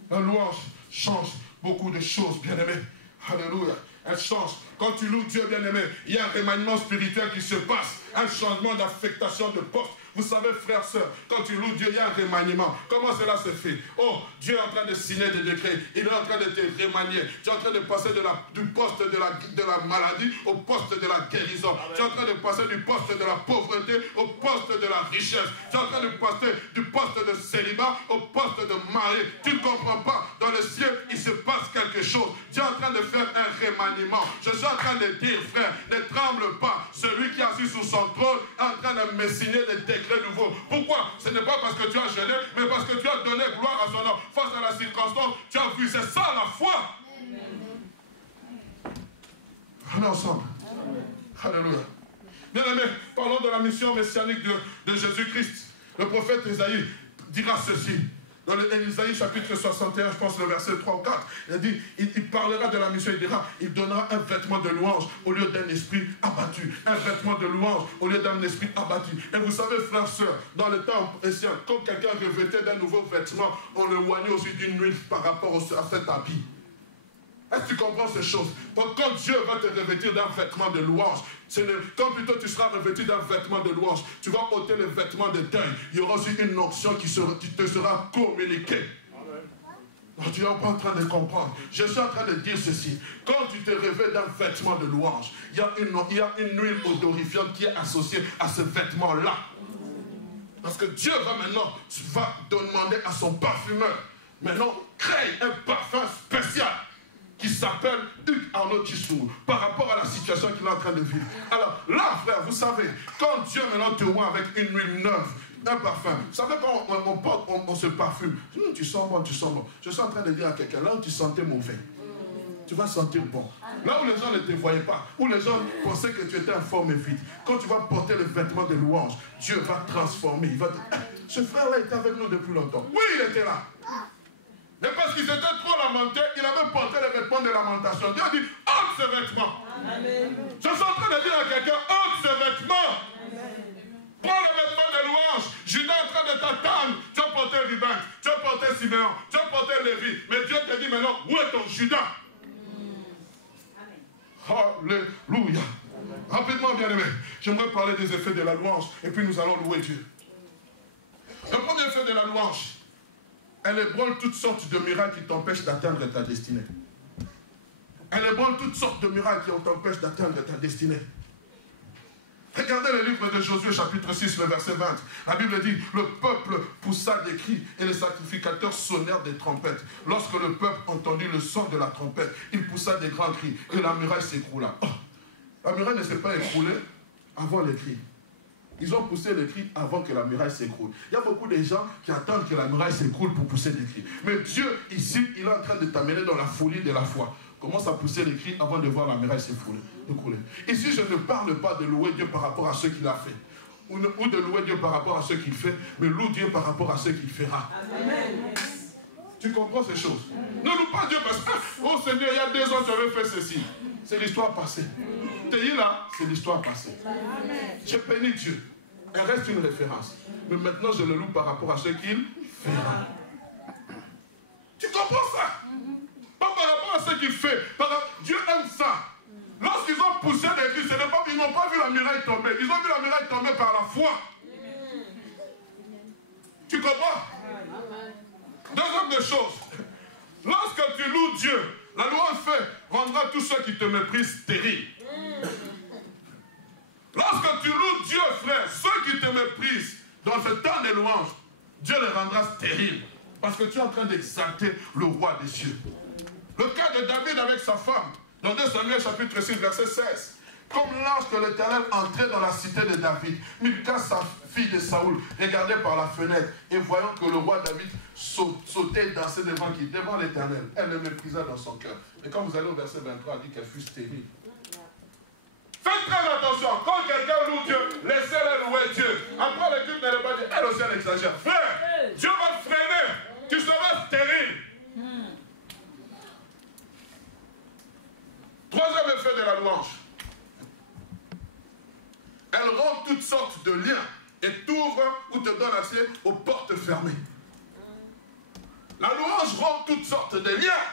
La louange change beaucoup de choses, bien-aimés. Alléluia. Elle change. Quand tu loues Dieu, bien-aimé, il y a un remaniement spirituel qui se passe. Un changement d'affectation de poste. Vous savez, frères, sœurs, quand tu loues Dieu, il y a un remaniement. Comment cela se fait? Oh, Dieu est en train de signer des décrets. Il est en train de te remanier. Tu es en train de passer du poste de la maladie au poste de la guérison. Tu es en train de passer du poste de la pauvreté au poste de la richesse. Tu es en train de passer du poste de célibat au poste de mari. Tu ne comprends pas. Dans le ciel, il se passe quelque chose. Dieu est en train de faire un remaniement. Je suis en train de dire, frère, ne tremble pas. Celui qui est assis sur son trône est en train de me signer des décrets nouveaux. Pourquoi? Ce n'est pas parce que tu as gêné, mais parce que tu as donné gloire à son nom. Face à la circonstance, tu as vu. C'est ça la foi. On est ensemble. Alléluia. Bien aimé, parlons de la mission messianique de Jésus-Christ. Le prophète Isaïe dira ceci. Dans l'Ésaïe chapitre 61, je pense le verset 3 ou 4, il dit, il parlera de la mission, il dira, il donnera un vêtement de louange au lieu d'un esprit abattu. Un vêtement de louange au lieu d'un esprit abattu. Et vous savez, frères, sœurs, dans le temps ancien, quand quelqu'un revêtait d'un nouveau vêtement, on le oignait aussi d'une huile par rapport à cet habit. Est-ce que tu comprends ces choses? Donc quand Dieu va te revêtir d'un vêtement de louange, quand plutôt tu seras revêtu d'un vêtement de louange, tu vas ôter le vêtement de deuil. Il y aura aussi une onction qui te sera communiquée. Donc, tu n'es pas en train de comprendre. Je suis en train de dire ceci. Quand tu te revêts d'un vêtement de louange, il y a une huile odorifiante qui est associée à ce vêtement-là. Parce que Dieu va demander à son parfumeur, maintenant, crée un parfum spécial qui s'appelle Hugues Arnaud Tissou, par rapport à la situation qu'il est en train de vivre. Alors là, frère, vous savez, quand Dieu maintenant te voit avec une huile neuve, un parfum, vous savez quand on se parfume, tu sens bon, tu sens bon. Je suis en train de dire à quelqu'un, là où tu sentais mauvais, tu vas sentir bon. Là où les gens ne te voyaient pas, où les gens pensaient que tu étais informe et vide, quand tu vas porter le vêtement de louange, Dieu va transformer. Il va dire, ce frère-là était avec nous depuis longtemps. Oui, il était là. Mais parce qu'il s'était trop lamenté, il avait porté les vêtements de lamentation. Dieu a dit, ôte ce vêtement. Amen. Je suis en train de dire à quelqu'un, ôte ce vêtement. Amen. Prends le vêtement de louange. Judas est en train de t'attendre. Tu as porté Ruben, tu as porté Siméon, tu as porté Lévi. Mais Dieu te dit maintenant, où est ton Judas? Alléluia. Rapidement, bien-aimé, j'aimerais parler des effets de la louange. Et puis nous allons louer Dieu. Le premier effet de la louange, Elle ébranle toutes sortes de miracles qui t'empêchent d'atteindre ta destinée. Elle ébranle toutes sortes de miracles qui t'empêchent d'atteindre ta destinée. Regardez le livre de Josué, chapitre 6, le verset 20. La Bible dit, le peuple poussa des cris et les sacrificateurs sonnèrent des trompettes. Lorsque le peuple entendit le son de la trompette, il poussa des grands cris et la muraille s'écroula. Oh, la muraille ne s'est pas écroulée avant les cris. Ils ont poussé les cris avant que la muraille s'écroule. Il y a beaucoup de gens qui attendent que la muraille s'écroule pour pousser des cris. Mais Dieu, ici, il est en train de t'amener dans la folie de la foi. Commence à pousser les cris avant de voir la muraille s'écrouler. Ici, je ne parle pas de louer Dieu par rapport à ce qu'il a fait. Ou de louer Dieu par rapport à ce qu'il fait, mais loue Dieu par rapport à ce qu'il fera. Amen. Tu comprends ces choses? Ne loue pas Dieu parce que, oh Seigneur, il y a 2 ans, tu avais fait ceci. C'est l'histoire passée. T'es là, c'est l'histoire passée. J'ai béni Dieu. Elle reste une référence. Mais maintenant, je le loue par rapport à ce qu'il fera. Tu comprends ça? Pas par rapport à ce qu'il fait. Dieu aime ça. Lorsqu'ils ont poussé des cris, ils n'ont pas vu la muraille tomber. Ils ont vu la muraille tomber par la foi. Tu comprends? Deuxième chose. Lorsque tu loues Dieu, la louange rendra tous ceux qui te méprisent stériles. Lorsque tu loues Dieu, frère, ceux qui te méprisent dans ce temps de louange, Dieu les rendra stériles. Parce que tu es en train d'exalter le roi des cieux. Le cas de David avec sa femme, dans 2 Samuel chapitre 6, verset 16. Comme l'ange de l'Éternel entrait dans la cité de David, Milka, sa fille de Saoul, regardait par la fenêtre et voyant que le roi David sautait et dansait devant l'Éternel, elle le méprisa dans son cœur. Et quand vous allez au verset 23, elle dit qu'elle fut stérile. Faites très attention, quand quelqu'un loue Dieu, laissez-le louer Dieu. Après le culte, n'allez pas dire, elle aussi elle exagère. Frère, Dieu va te freiner, tu seras stérile. Troisième effet de la louange. Elle rend toutes sortes de liens et t'ouvre ou te donne accès aux portes fermées. La louange rend toutes sortes de liens.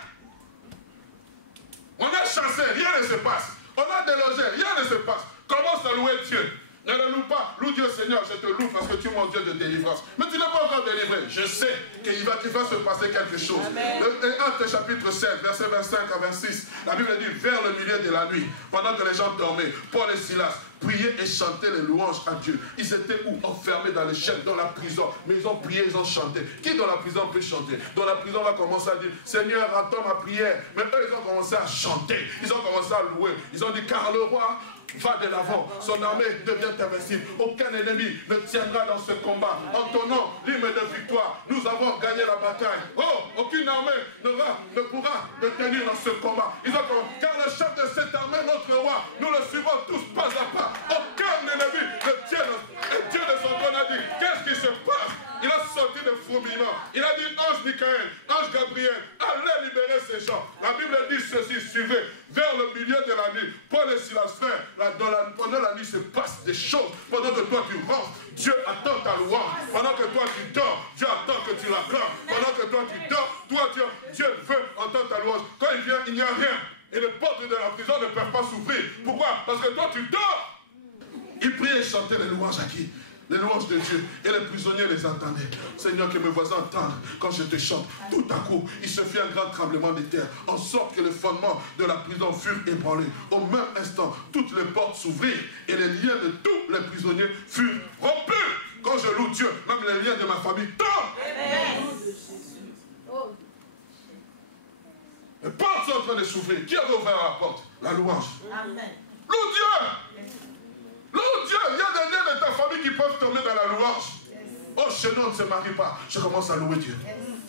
On a chassé, rien ne se passe. On a délogé, rien ne se passe. Commence à louer Dieu. Ne le loue pas. Loue Dieu, Seigneur, je te loue parce que tu es mon Dieu de délivrance. Mais tu n'es pas encore délivré. Je sais qu'il va se passer quelque chose. Le Actes chapitre 7, verset 25 à 26, la Bible dit, vers le milieu de la nuit, pendant que les gens dormaient, Paul et Silas priaient et chantaient les louanges à Dieu. Ils étaient où? Enfermés dans les chaînes, dans la prison. Mais ils ont prié, ils ont chanté. Qui dans la prison peut chanter? Dans la prison, on va commencer à dire, Seigneur, entends ma prière. Mais eux, ils ont commencé à chanter. Ils ont commencé à louer. Ils ont dit, car le roi va de l'avant, son armée devient invincible. Aucun ennemi ne tiendra dans ce combat. En ton nom, l'hymne de victoire, nous avons gagné la bataille. Oh, aucune armée ne pourra te tenir dans ce combat. Ils ont dit, car le chef de cette armée, notre roi, nous le suivons tous pas à pas. Aucun ennemi ne tient. Et Dieu de son trône a dit, qu'est-ce qui se passe? Il a sorti de fourmillement. Il a dit, ange Michael, ange Gabriel, allez libérer ces gens. La Bible dit ceci, suivez, vers le milieu de la nuit, Paul et Silas, frère, pendant la nuit se passe des choses. Pendant que toi tu rentres, Dieu attend ta louange. Pendant que toi tu dors, Dieu attend que tu l'acclames. Pendant que toi tu dors, Dieu veut entendre ta louange. Quand il vient, il n'y a rien. Et les portes de la prison ne peuvent pas s'ouvrir. Pourquoi? Parce que toi tu dors. Il prie et chantait les louanges à qui? Les louanges de Dieu. Et les prisonniers les entendaient. Seigneur, que mes voisins entendent quand je te chante. Tout à coup, il se fit un grand tremblement de terre, en sorte que les fondements de la prison furent ébranlés. Au même instant, toutes les portes s'ouvrirent et les liens de tous les prisonniers furent rompus. Quand je loue Dieu, même les liens de ma famille tombent. Les portes sont en train de s'ouvrir. Qui avait ouvert la porte? La louange. Amen. Loue Dieu. Loue Dieu, il y a des liens de ta famille qui peuvent tomber dans la louange. Oh, chez nous, on ne se marie pas. Je commence à louer Dieu.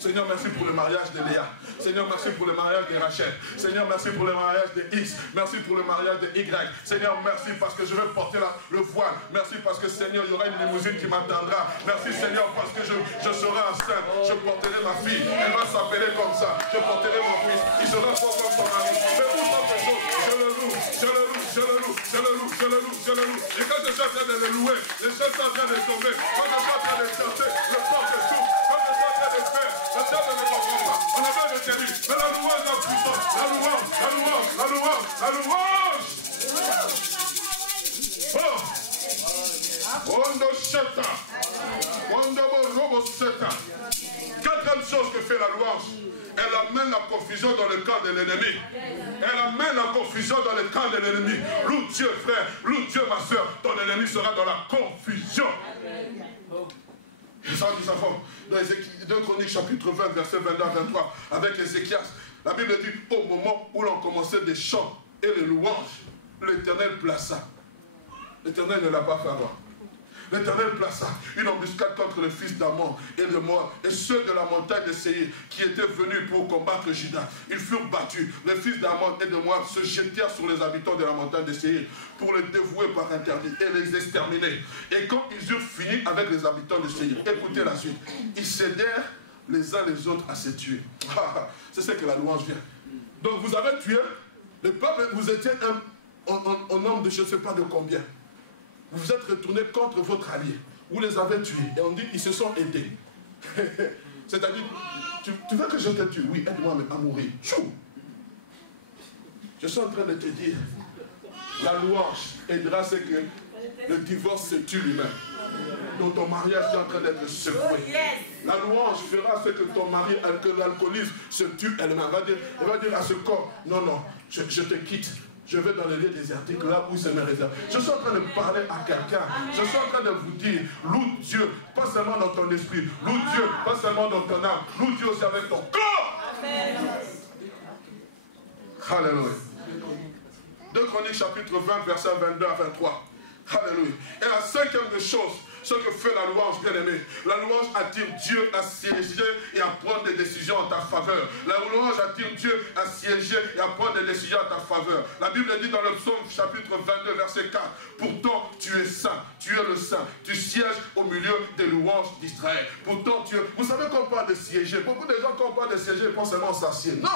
Seigneur, merci pour le mariage de Léa. Seigneur, merci pour le mariage de Rachel. Seigneur, merci pour le mariage de X. Merci pour le mariage de Y. Seigneur, merci parce que je vais porter le voile. Merci parce que, Seigneur, il y aura une limousine qui m'attendra. Merci, Seigneur, parce que je serai enceinte. Je porterai ma fille. Elle va s'appeler comme ça. Je porterai mon fils. Il sera fort comme son mari. Mais pour quelque chose, je le loue. Je le loue. Je le loue. Je le loue. Je le loue. Je le loue. Et quand je suis en train de le louer, les choses sont en train de tomber. Quand je suis en train de chanter, le porte s'ouvre. Quand je suis en train de faire, la tête ne comprend pas. On a besoin de tenir. Mais la louange est puissante. La louange, la louange, la louange, la louange. Oh. Ondo Sheta. Ondo Robo Seta. Quatrième chose que fait la louange, elle amène la confusion dans le camp de l'ennemi. Elle amène la confusion dans le camp de l'ennemi. Loue Dieu, frère, loue Dieu, ma soeur, ton ennemi sera dans la confusion. Et ça, nous avons dans 2 Chroniques chapitre 20, verset 22 à 23, avec Ézéchias. La Bible dit, au moment où l'on commençait des chants et les louanges, l'Éternel plaça. L'Éternel ne l'a pas fait avoir. L'Éternel plaça une embuscade contre le fils d'Amon et de Moab et ceux de la montagne de Séir qui étaient venus pour combattre Juda. Ils furent battus. Les fils d'Amon et de Moab se jetèrent sur les habitants de la montagne de Séir pour les dévouer par interdit et les exterminer. Et quand ils eurent fini avec les habitants de Séir, écoutez la suite, ils cédèrent les uns les autres à se tuer. C'est ce que la louange vient. Donc vous avez tué le peuple, vous étiez un nombre de je ne sais pas de combien. Vous vous êtes retourné contre votre allié. Vous les avez tués. Et on dit qu'ils se sont aidés. C'est-à-dire, tu veux que je te tue? Oui, aide-moi à mourir. Tchou! Je suis en train de te dire, la louange aidera à ce que le divorce se tue lui-même. Donc ton mariage est en train d'être secoué. La louange fera ce que ton mari, que l'alcoolisme se tue elle-même. Elle va dire à ce corps, non, non, je te quitte. Je vais dans les lieux désertiques, là où c'est mes réserves. Je suis en train de parler à quelqu'un. Je suis en train de vous dire, loue Dieu, pas seulement dans ton esprit. Loue Dieu, pas seulement dans ton âme. Loue Dieu aussi avec ton corps. Amen. Alléluia. 2 Chroniques chapitre 20, versets 22 à 23. Alléluia. Et la cinquième des choses, ce que fait la louange, bien aimé. La louange attire Dieu à siéger et à prendre des décisions en ta faveur. La louange attire Dieu à siéger et à prendre des décisions en ta faveur. La Bible dit dans le psaume chapitre 22, verset 4, pourtant tu es saint, tu es le saint, tu sièges au milieu des louanges d'Israël. Pourtant tu es... Vous savez quand on parle de siéger, beaucoup de gens quand on parle de siéger, ils pensent seulement s'assied. Non!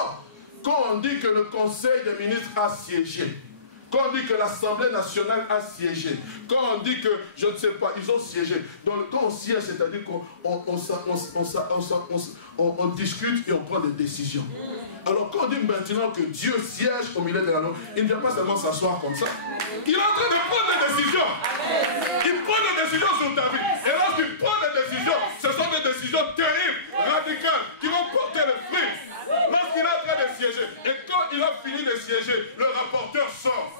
Quand on dit que le conseil des ministres a siégé, quand on dit que l'Assemblée nationale a siégé, quand on dit que, je ne sais pas, ils ont siégé. Donc quand on siège, c'est-à-dire qu'on discute et on prend des décisions. Alors quand on dit maintenant que Dieu siège au milieu de la langue, il ne vient pas seulement s'asseoir comme ça. Il est en train de prendre des décisions. Il prend des décisions sur ta vie. Et lorsqu'il prend des décisions, ce sont des décisions terribles, radicales, qui vont porter le fruit. Lorsqu'il est en train de siéger, et quand il a fini de siéger, le rapporteur sort.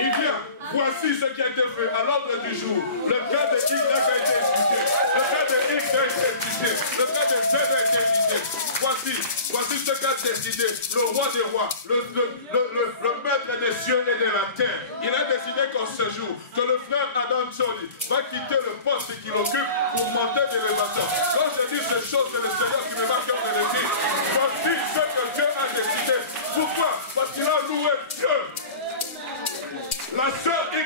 Il vient, voici ce qui a été fait à l'ordre du jour. Le cas de X a été expliqué. Le cas de X a été expliqué. Le cas de Z a été expliqué. Voici ce qu'a décidé le roi des rois, le maître des cieux et de la terre. Il a décidé qu'en ce jour, que le frère Adam Tcholi va quitter le poste qu'il occupe pour monter d'élévation. Quand je dis ces choses, c'est le Seigneur qui me va cœur de le dire. Voici ce que Dieu a décidé. Pourquoi? Parce qu'il a loué Dieu. La sœur Y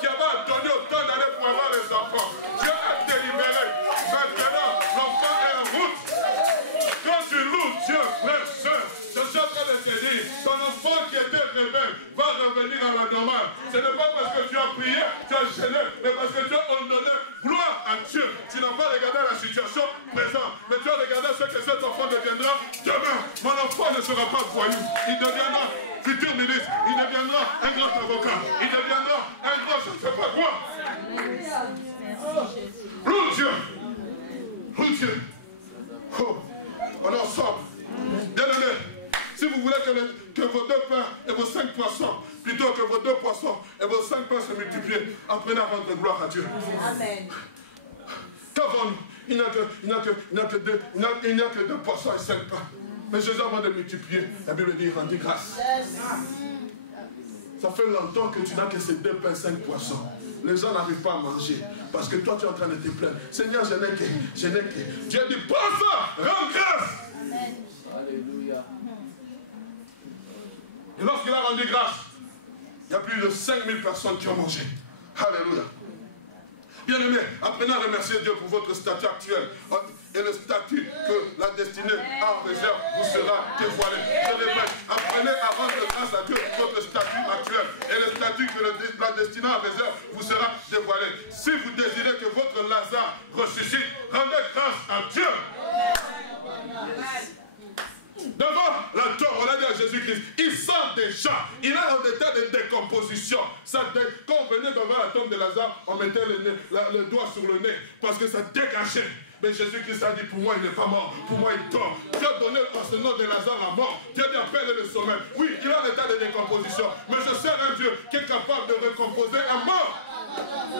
qui avait donné autant d'années pour avoir les enfants, Dieu a délibéré. Maintenant, l'enfant est en route. Quand tu loues Dieu, frère, sœur, je suis en train de te dire, ton enfant qui était rebelle va revenir à la normale. Ce n'est pas parce que tu as prié, tu as gêné, mais parce que tu as donné gloire à Dieu. Tu n'as pas regardé la situation présente, mais tu as regardé ce que cet enfant deviendra demain. Mon enfant ne sera pas voyou, il deviendra futur ministre, il deviendra un grand avocat, il deviendra un grand je ne sais pas quoi. Loue Dieu. Loue Dieu. Oh, on est ensemble. Bien aimé, si vous voulez que vos 2 pains et vos 5 poissons, plutôt que vos 2 poissons et vos 5 pains se multiplient, apprenez à rendre gloire à Dieu. Amen. Qu'avons-nous? Il n'y a que 2 poissons et 5 pains. Mais Jésus, avant de multiplier, la Bible dit, il rendit grâce. Ça fait longtemps que tu n'as que ces 2 pains et 5 poissons. Les gens n'arrivent pas à manger. Parce que toi, tu es en train de te plaindre. Seigneur, je n'ai que. Dieu dit, prends ça, rends grâce. Amen. Alléluia. Et lorsqu'il a rendu grâce, il y a plus de 5000 personnes qui ont mangé. Alléluia. Bien aimé, apprenez à remercier Dieu pour votre statut actuel. Et le statut que la destinée a en réserve vous sera dévoilé. Je répète, apprenez à rendre grâce à Dieu pour votre statut actuel. Et le statut que la destinée a en réserve vous sera dévoilé. Si vous désirez que votre Lazare ressuscite, rendez grâce à Dieu. Devant la torre, on a dit à Jésus-Christ, il sent déjà, il est en état de décomposition. Quand on venait devant la tombe de Lazare, on mettait le doigt sur le nez parce que ça dégageait. Mais Jésus-Christ a dit, pour moi il n'est pas mort, pour moi il dort. Dieu a donné ce nom de Lazare à mort. Dieu dit appelle le sommeil. Oui, il a l'état de décomposition. Mais je sers un Dieu qui est capable de recomposer un mort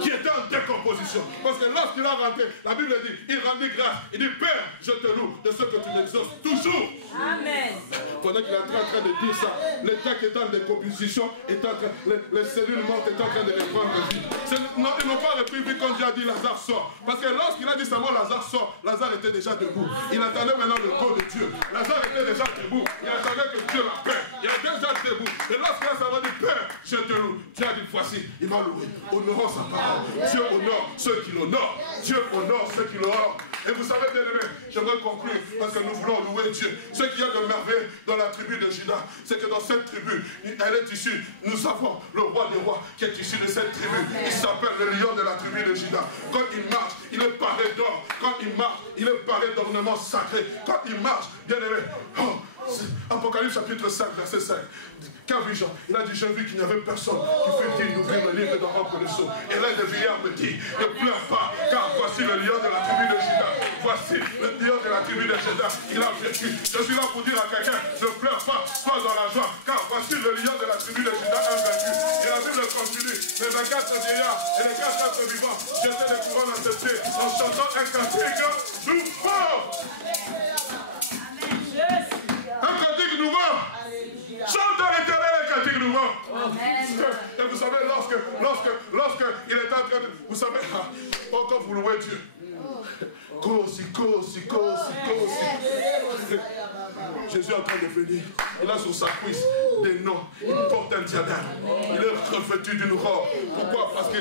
qui était en décomposition. Parce que lorsqu'il a rentré, la Bible dit, il rendit grâce. Il dit, Père, je te loue de ce que tu m'exauces toujours. Amen. Pendant qu'il est en train de dire ça, le texte est en décomposition, les cellules mortes étaient en train de les prendre vie. Non, ils n'ont pas repris vie quand Dieu a dit Lazare sort. Parce que lorsqu'il a dit seulement Lazare sort, Lazare était déjà debout. Il attendait maintenant le corps de Dieu. Lazare était déjà debout. Il attendait que Dieu l'appelle. Il est déjà debout. Et lorsqu'il a dit, Père, je te loue, Dieu a dit, voici, il m'a loué. Honorons sa parole. Dieu honore ceux qui l'honorent. Dieu honore ceux qui l'honorent. Et vous savez, bien aimé, j'aimerais conclure parce que nous voulons louer Dieu. Ce qu'il y a de merveilleux dans la tribu de Juda, c'est que dans cette tribu, elle est issue, nous avons le roi des rois qui est issu de cette tribu. Il s'appelle le lion de la tribu de Juda. Quand il marche, il est paré d'or. Quand il marche, il est paré d'ornements sacrés. Quand il marche, bien aimé, Apocalypse chapitre 5, verset 5. Qu'a vu Jean? Il a dit, j'ai vu qu'il n'y avait personne qui fut digne d'ouvrir le livre et d'en remplir le sceau. Et l'un des vieillards me dit, ne pleure pas, car voici le lion de la tribu de Juda. Voici le lion de la tribu de Juda. Il a vécu. Je suis là pour dire à quelqu'un, ne pleure pas, sois dans la joie, car voici le lion de la tribu de Juda invaincu. Et la Bible continue, les 24 vieillards et les 4 êtres vivants jetaient des couronnes à ses pieds en chantant un cantique nouveau. Un cantique nouveau. Chante à l'Éternel un cantique nouveau. Et vous savez, lorsque il est en train de... Vous savez, quand vous louez Dieu, Jésus est en train de venir. Il a sur sa cuisse des noms. Il porte un diadème. Il est revêtu d'une robe. Pourquoi? Parce que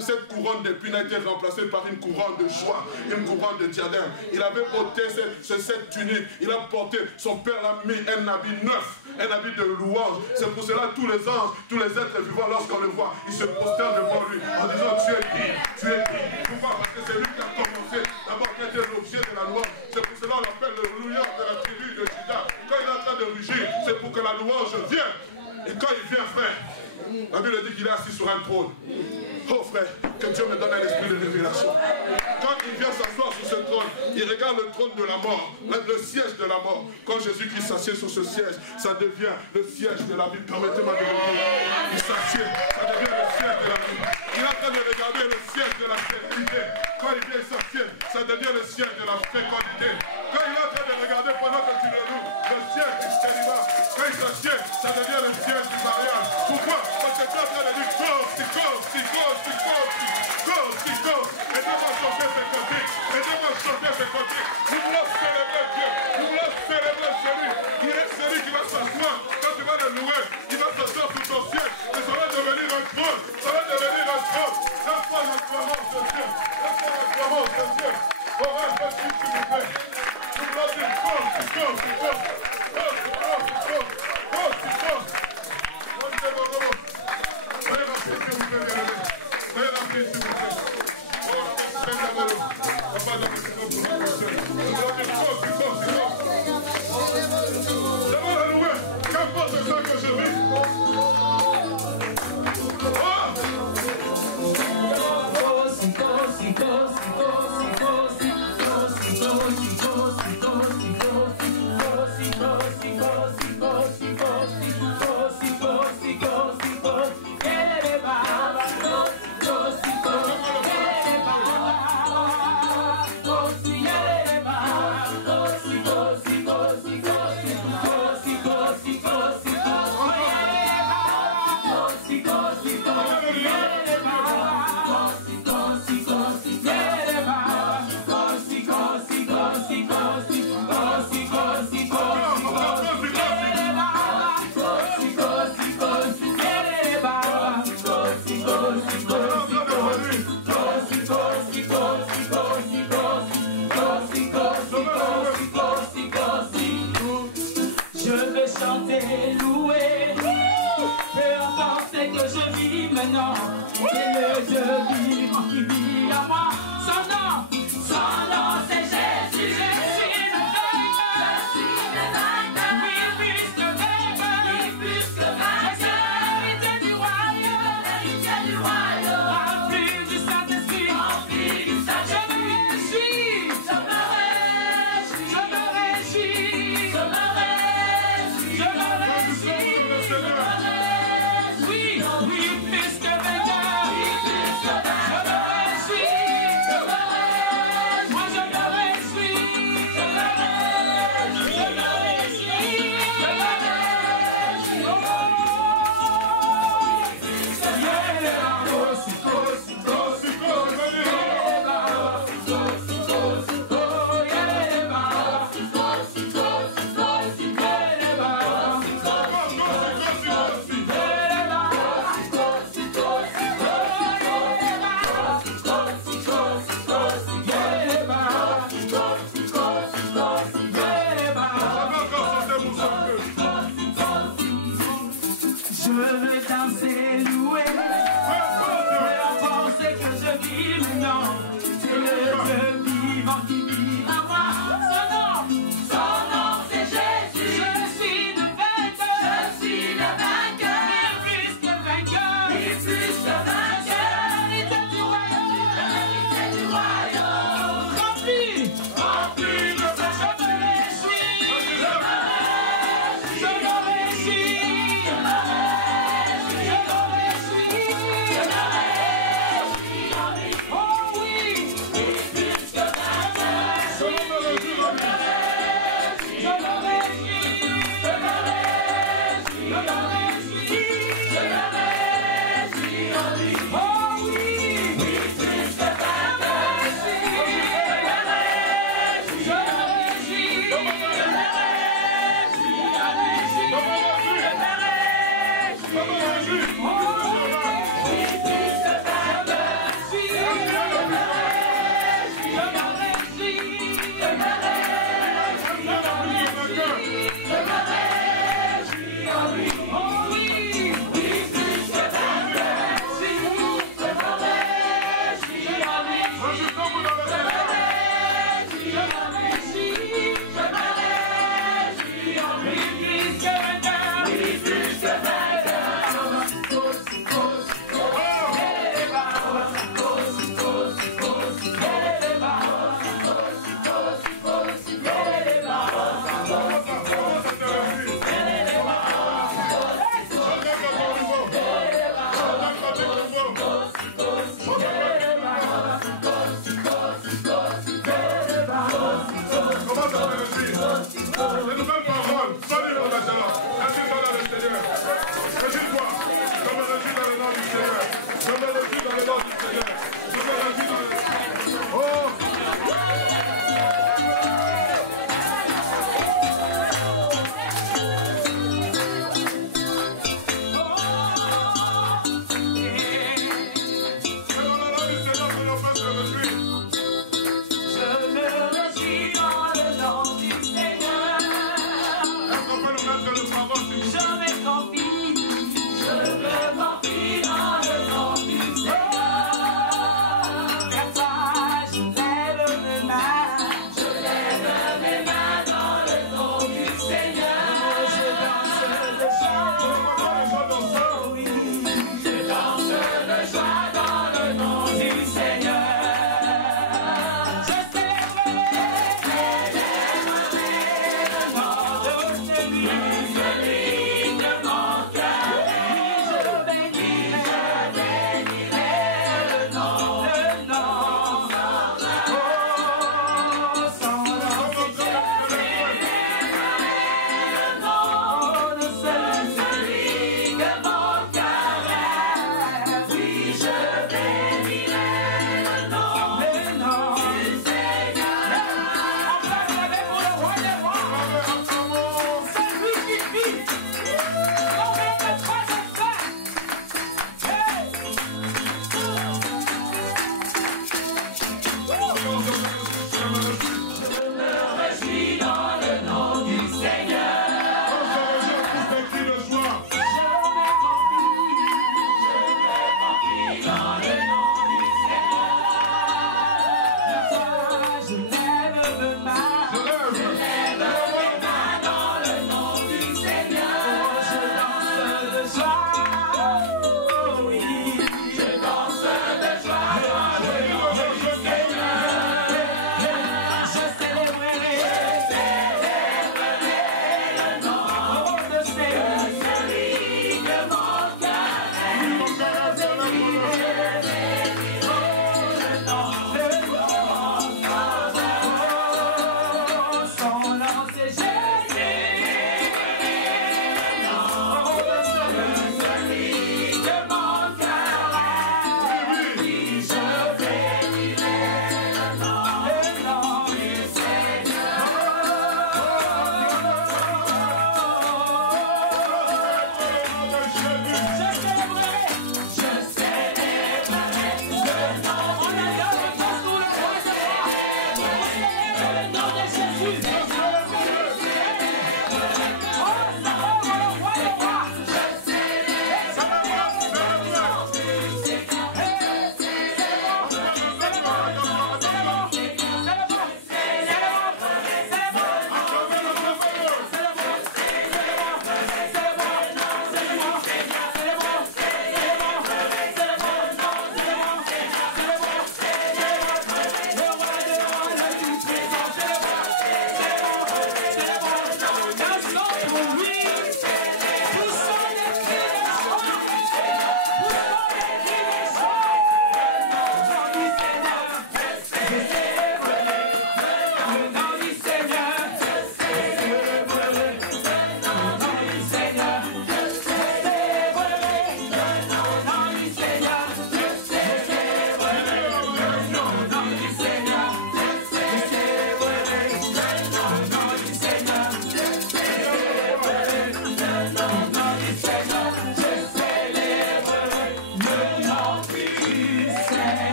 cette couronne d'épines a été remplacée par une couronne de joie, une couronne de diadème. Il avait ôté cette tunique. Il a porté, son père l'a mis un habit neuf, un habit de louange. C'est pour cela tous les anges, tous les êtres vivants, lorsqu'on le voit, ils se prosternent devant lui en disant, tu es digne, tu es digne. Pourquoi? Parce que c'est lui qui a commencé. D'abord, qui était l'objet de la louange. C'est pour cela qu'on l'appelle le lion de la tribu de Juda. Quand il est en train de rugir, c'est pour que la louange vienne. Et quand il vient, frère, la Bible dit qu'il est assis sur un trône. Oh frère, que Dieu me donne un esprit de révélation. Quand il vient s'asseoir sur ce trône, il regarde le trône de la mort, le siège de la mort. Quand Jésus-Christ s'assied sur ce siège, ça devient le siège de la vie. Permettez-moi de le dire. Il s'assied, ça devient le siège de la vie. Il est en train de regarder le siège de la fécondité. Quand il vient s'assied, ça devient le siège de la fécondité. Quand il est en train de regarder pendant que tu le loues, le siège du célibat. Quand il s'assied, ça devient le siège du mariage. Pourquoi? Parce que tu es en train de dire aidez-moi à chanter ces cantiques. Aidez-moi à chanter ces cantiques. Nous voulons célébrer Dieu. Nous voulons célébrer celui qui est celui qui va s'asseoir. Quand tu vas le louer, il va s'asseoir sur ton siège. Et ça va devenir un trône. Ça va devenir un trône. La foi, l'acclamation de Dieu. La foi, l'acclamation de Dieu. On va faire ce que tu nous fais. Nous voulons dire Puisque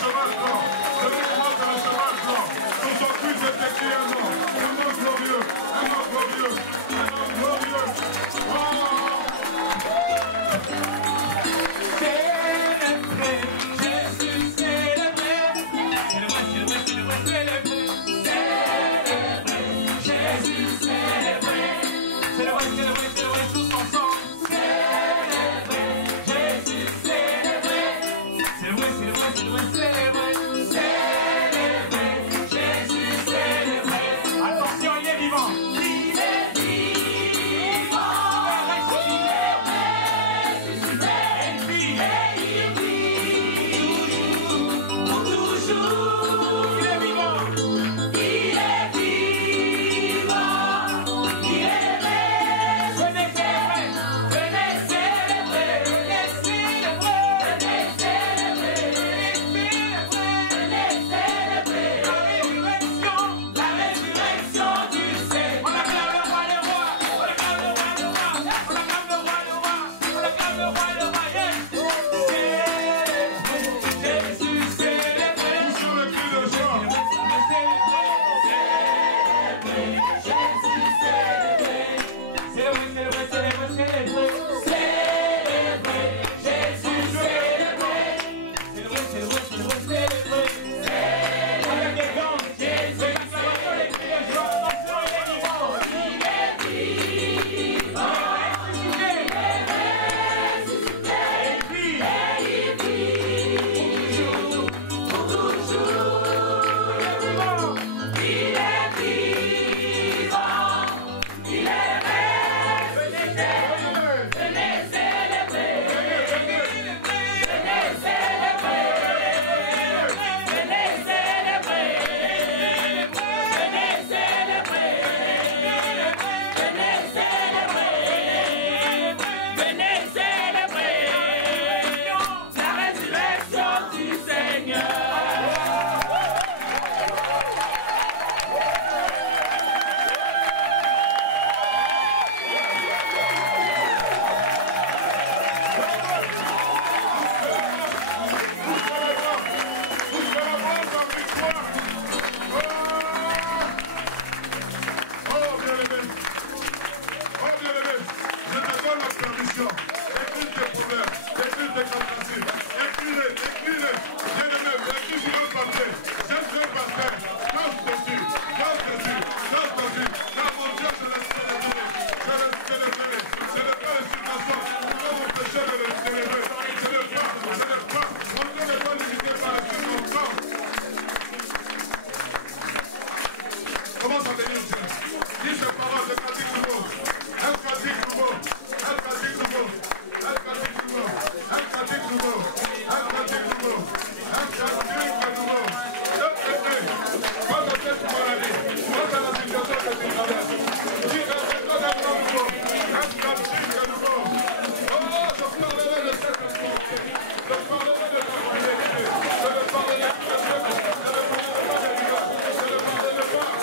chemin blanc. Celui qui marche dans le chemin blanc. Sur son cuisse est écrit un nom. Un nom glorieux. Un nom glorieux. Un nom glorieux. Oh! Célébrez, Jésus célébré. Célébrez, célébrez, célébrez. Célébrez, Jésus célébré. Célébrez, célébrez, célébrez tous ensemble. Célébrez, Jésus célébré. Célébrez, célébrez, célébrez, célébrez. Célébrez, Jésus célébré. Attention, il est vivant. Il est vivant. Commence à venir Dieu. Dis ces paroles, un pratique nouveau. Un pratique nouveau. Un pratique nouveau. Un pratique nouveau. Un pratique nouveau. Un pratique nouveau. Un pratique nouveau. Quand on fait pour la vie, quand on a la situation que tu traverses, dis que c'est pas un nouveau. Un pratique nouveau. Oh, je parlerai de cette autorité. Je parlerai de ta royauté. Je ne parlerai plus de ce que je ne parlerai pas des gars. Je ne parlerai pas.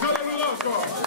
Je le loue encore.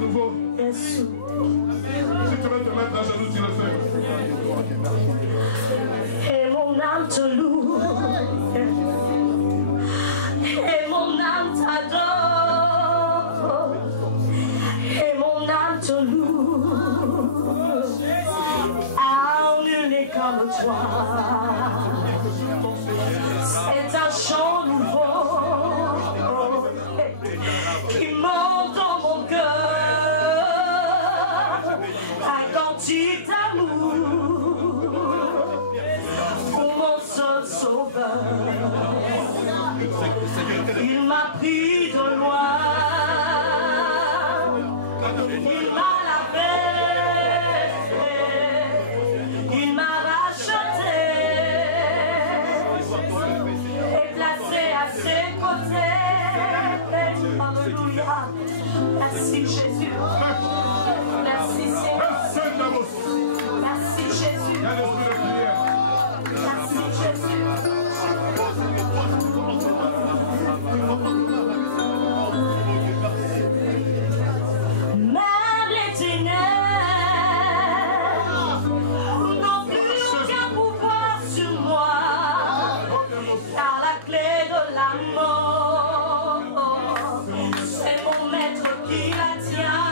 Nouveau. Si tu veux te mettre à genoux, tu le fais. Et mon âme te loue, et mon âme t'adore, et mon âme te loue. Ah, nul n'est comme toi. C'est un chant nouveau qui monte dans mon cœur. Quantique d'amour pour mon seul sauveur. Il m'a pris de loin, il m'a lavé, il m'a racheté et placé à ses côtés. Alléluia. Merci Jésus. Merci Seigneur. Merci Jésus. Merci Jésus. Même les ténèbres n'ont plus aucun pouvoir sur moi, car la clé de la mort, c'est mon maître qui la tient.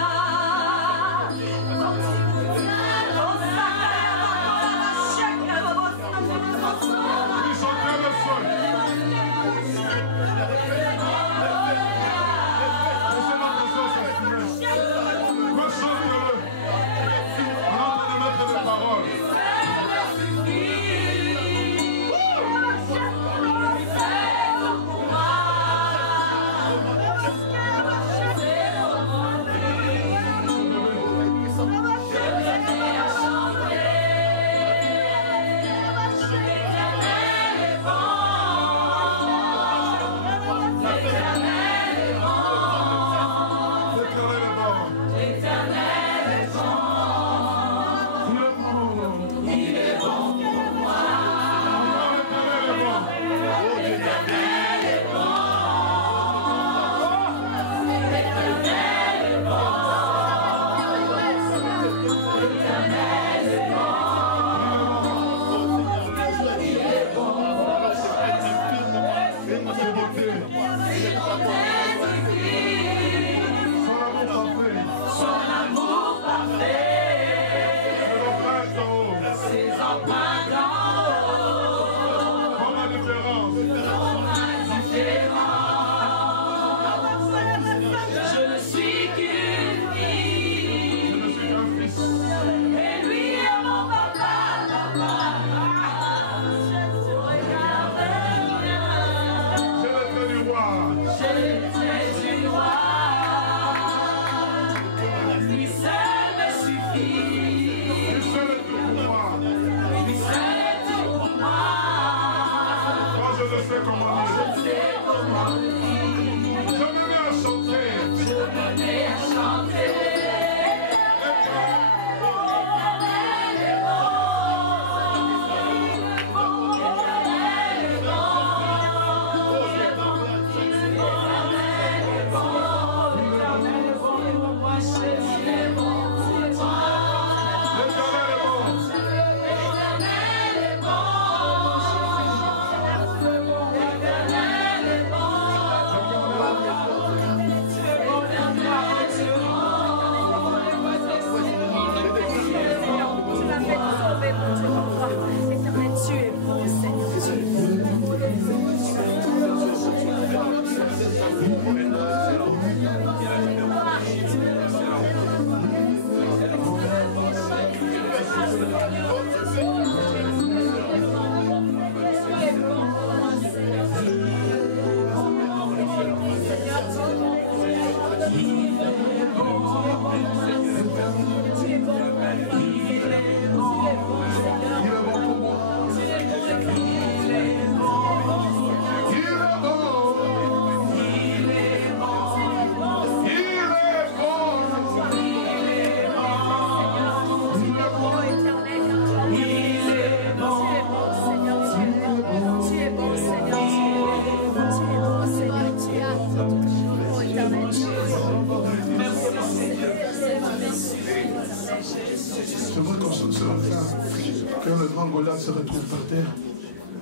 J'aimerais qu'on se que le grand Goliath se retrouve par terre.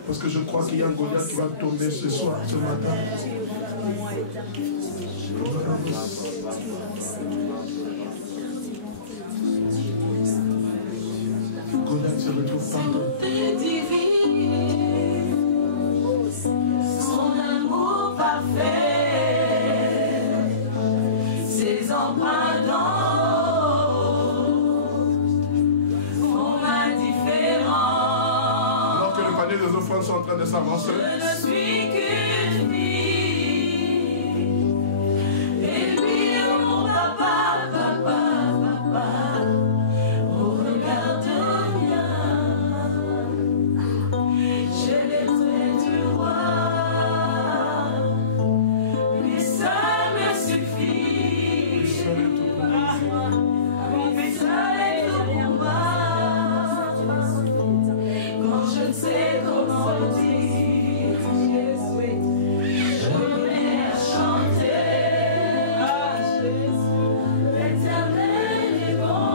Parce que je crois qu'il y a un Goliath qui va tomber ce soir, ce matin. Goliath se retrouve par terre. Son amour parfait, ses empreintes d'eau font indifférent. Alors que le panier des offrandes sont en train de s'avancer. Je ne suis qu'une fille, et lui mon papa, papa, papa, oh regarde bien, j'ai les traits du roi, lui seul me suffit, lui seul est tout pour moi, quand je ne sais comment le dire, je me mets à chanter, l'Éternel est bon,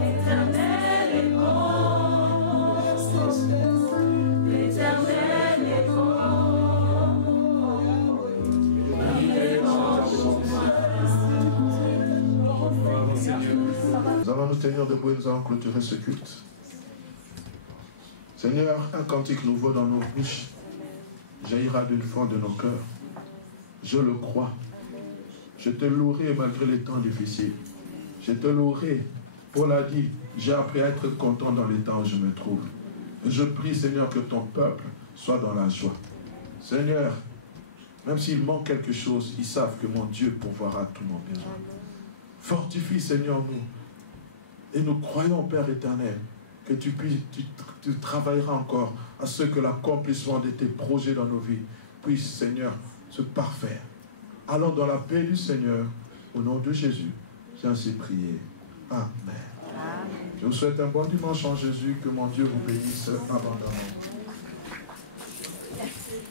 l'Éternel est bon, l'Éternel est bon, il est bon pour moi. Nous allons nous tenir debout et nous allons clôturer ce culte. Seigneur, un cantique nouveau dans nos bouches jaillira d'une fond de nos cœurs. Je le crois. Je te louerai malgré les temps difficiles. Je te louerai. Paul a dit, j'ai appris à être content dans les temps où je me trouve. Et je prie, Seigneur, que ton peuple soit dans la joie. Seigneur, même s'il manque quelque chose, ils savent que mon Dieu pourvoira tous nos besoins. Fortifie, Seigneur, nous. Et nous croyons, Père éternel, que tu travailleras encore à ce que l'accomplissement de tes projets dans nos vies puisse, Seigneur, se parfaire. Allons dans la paix du Seigneur, au nom de Jésus. J'ai ainsi prié. Amen. Je vous souhaite un bon dimanche en Jésus, que mon Dieu vous bénisse abondamment. Merci.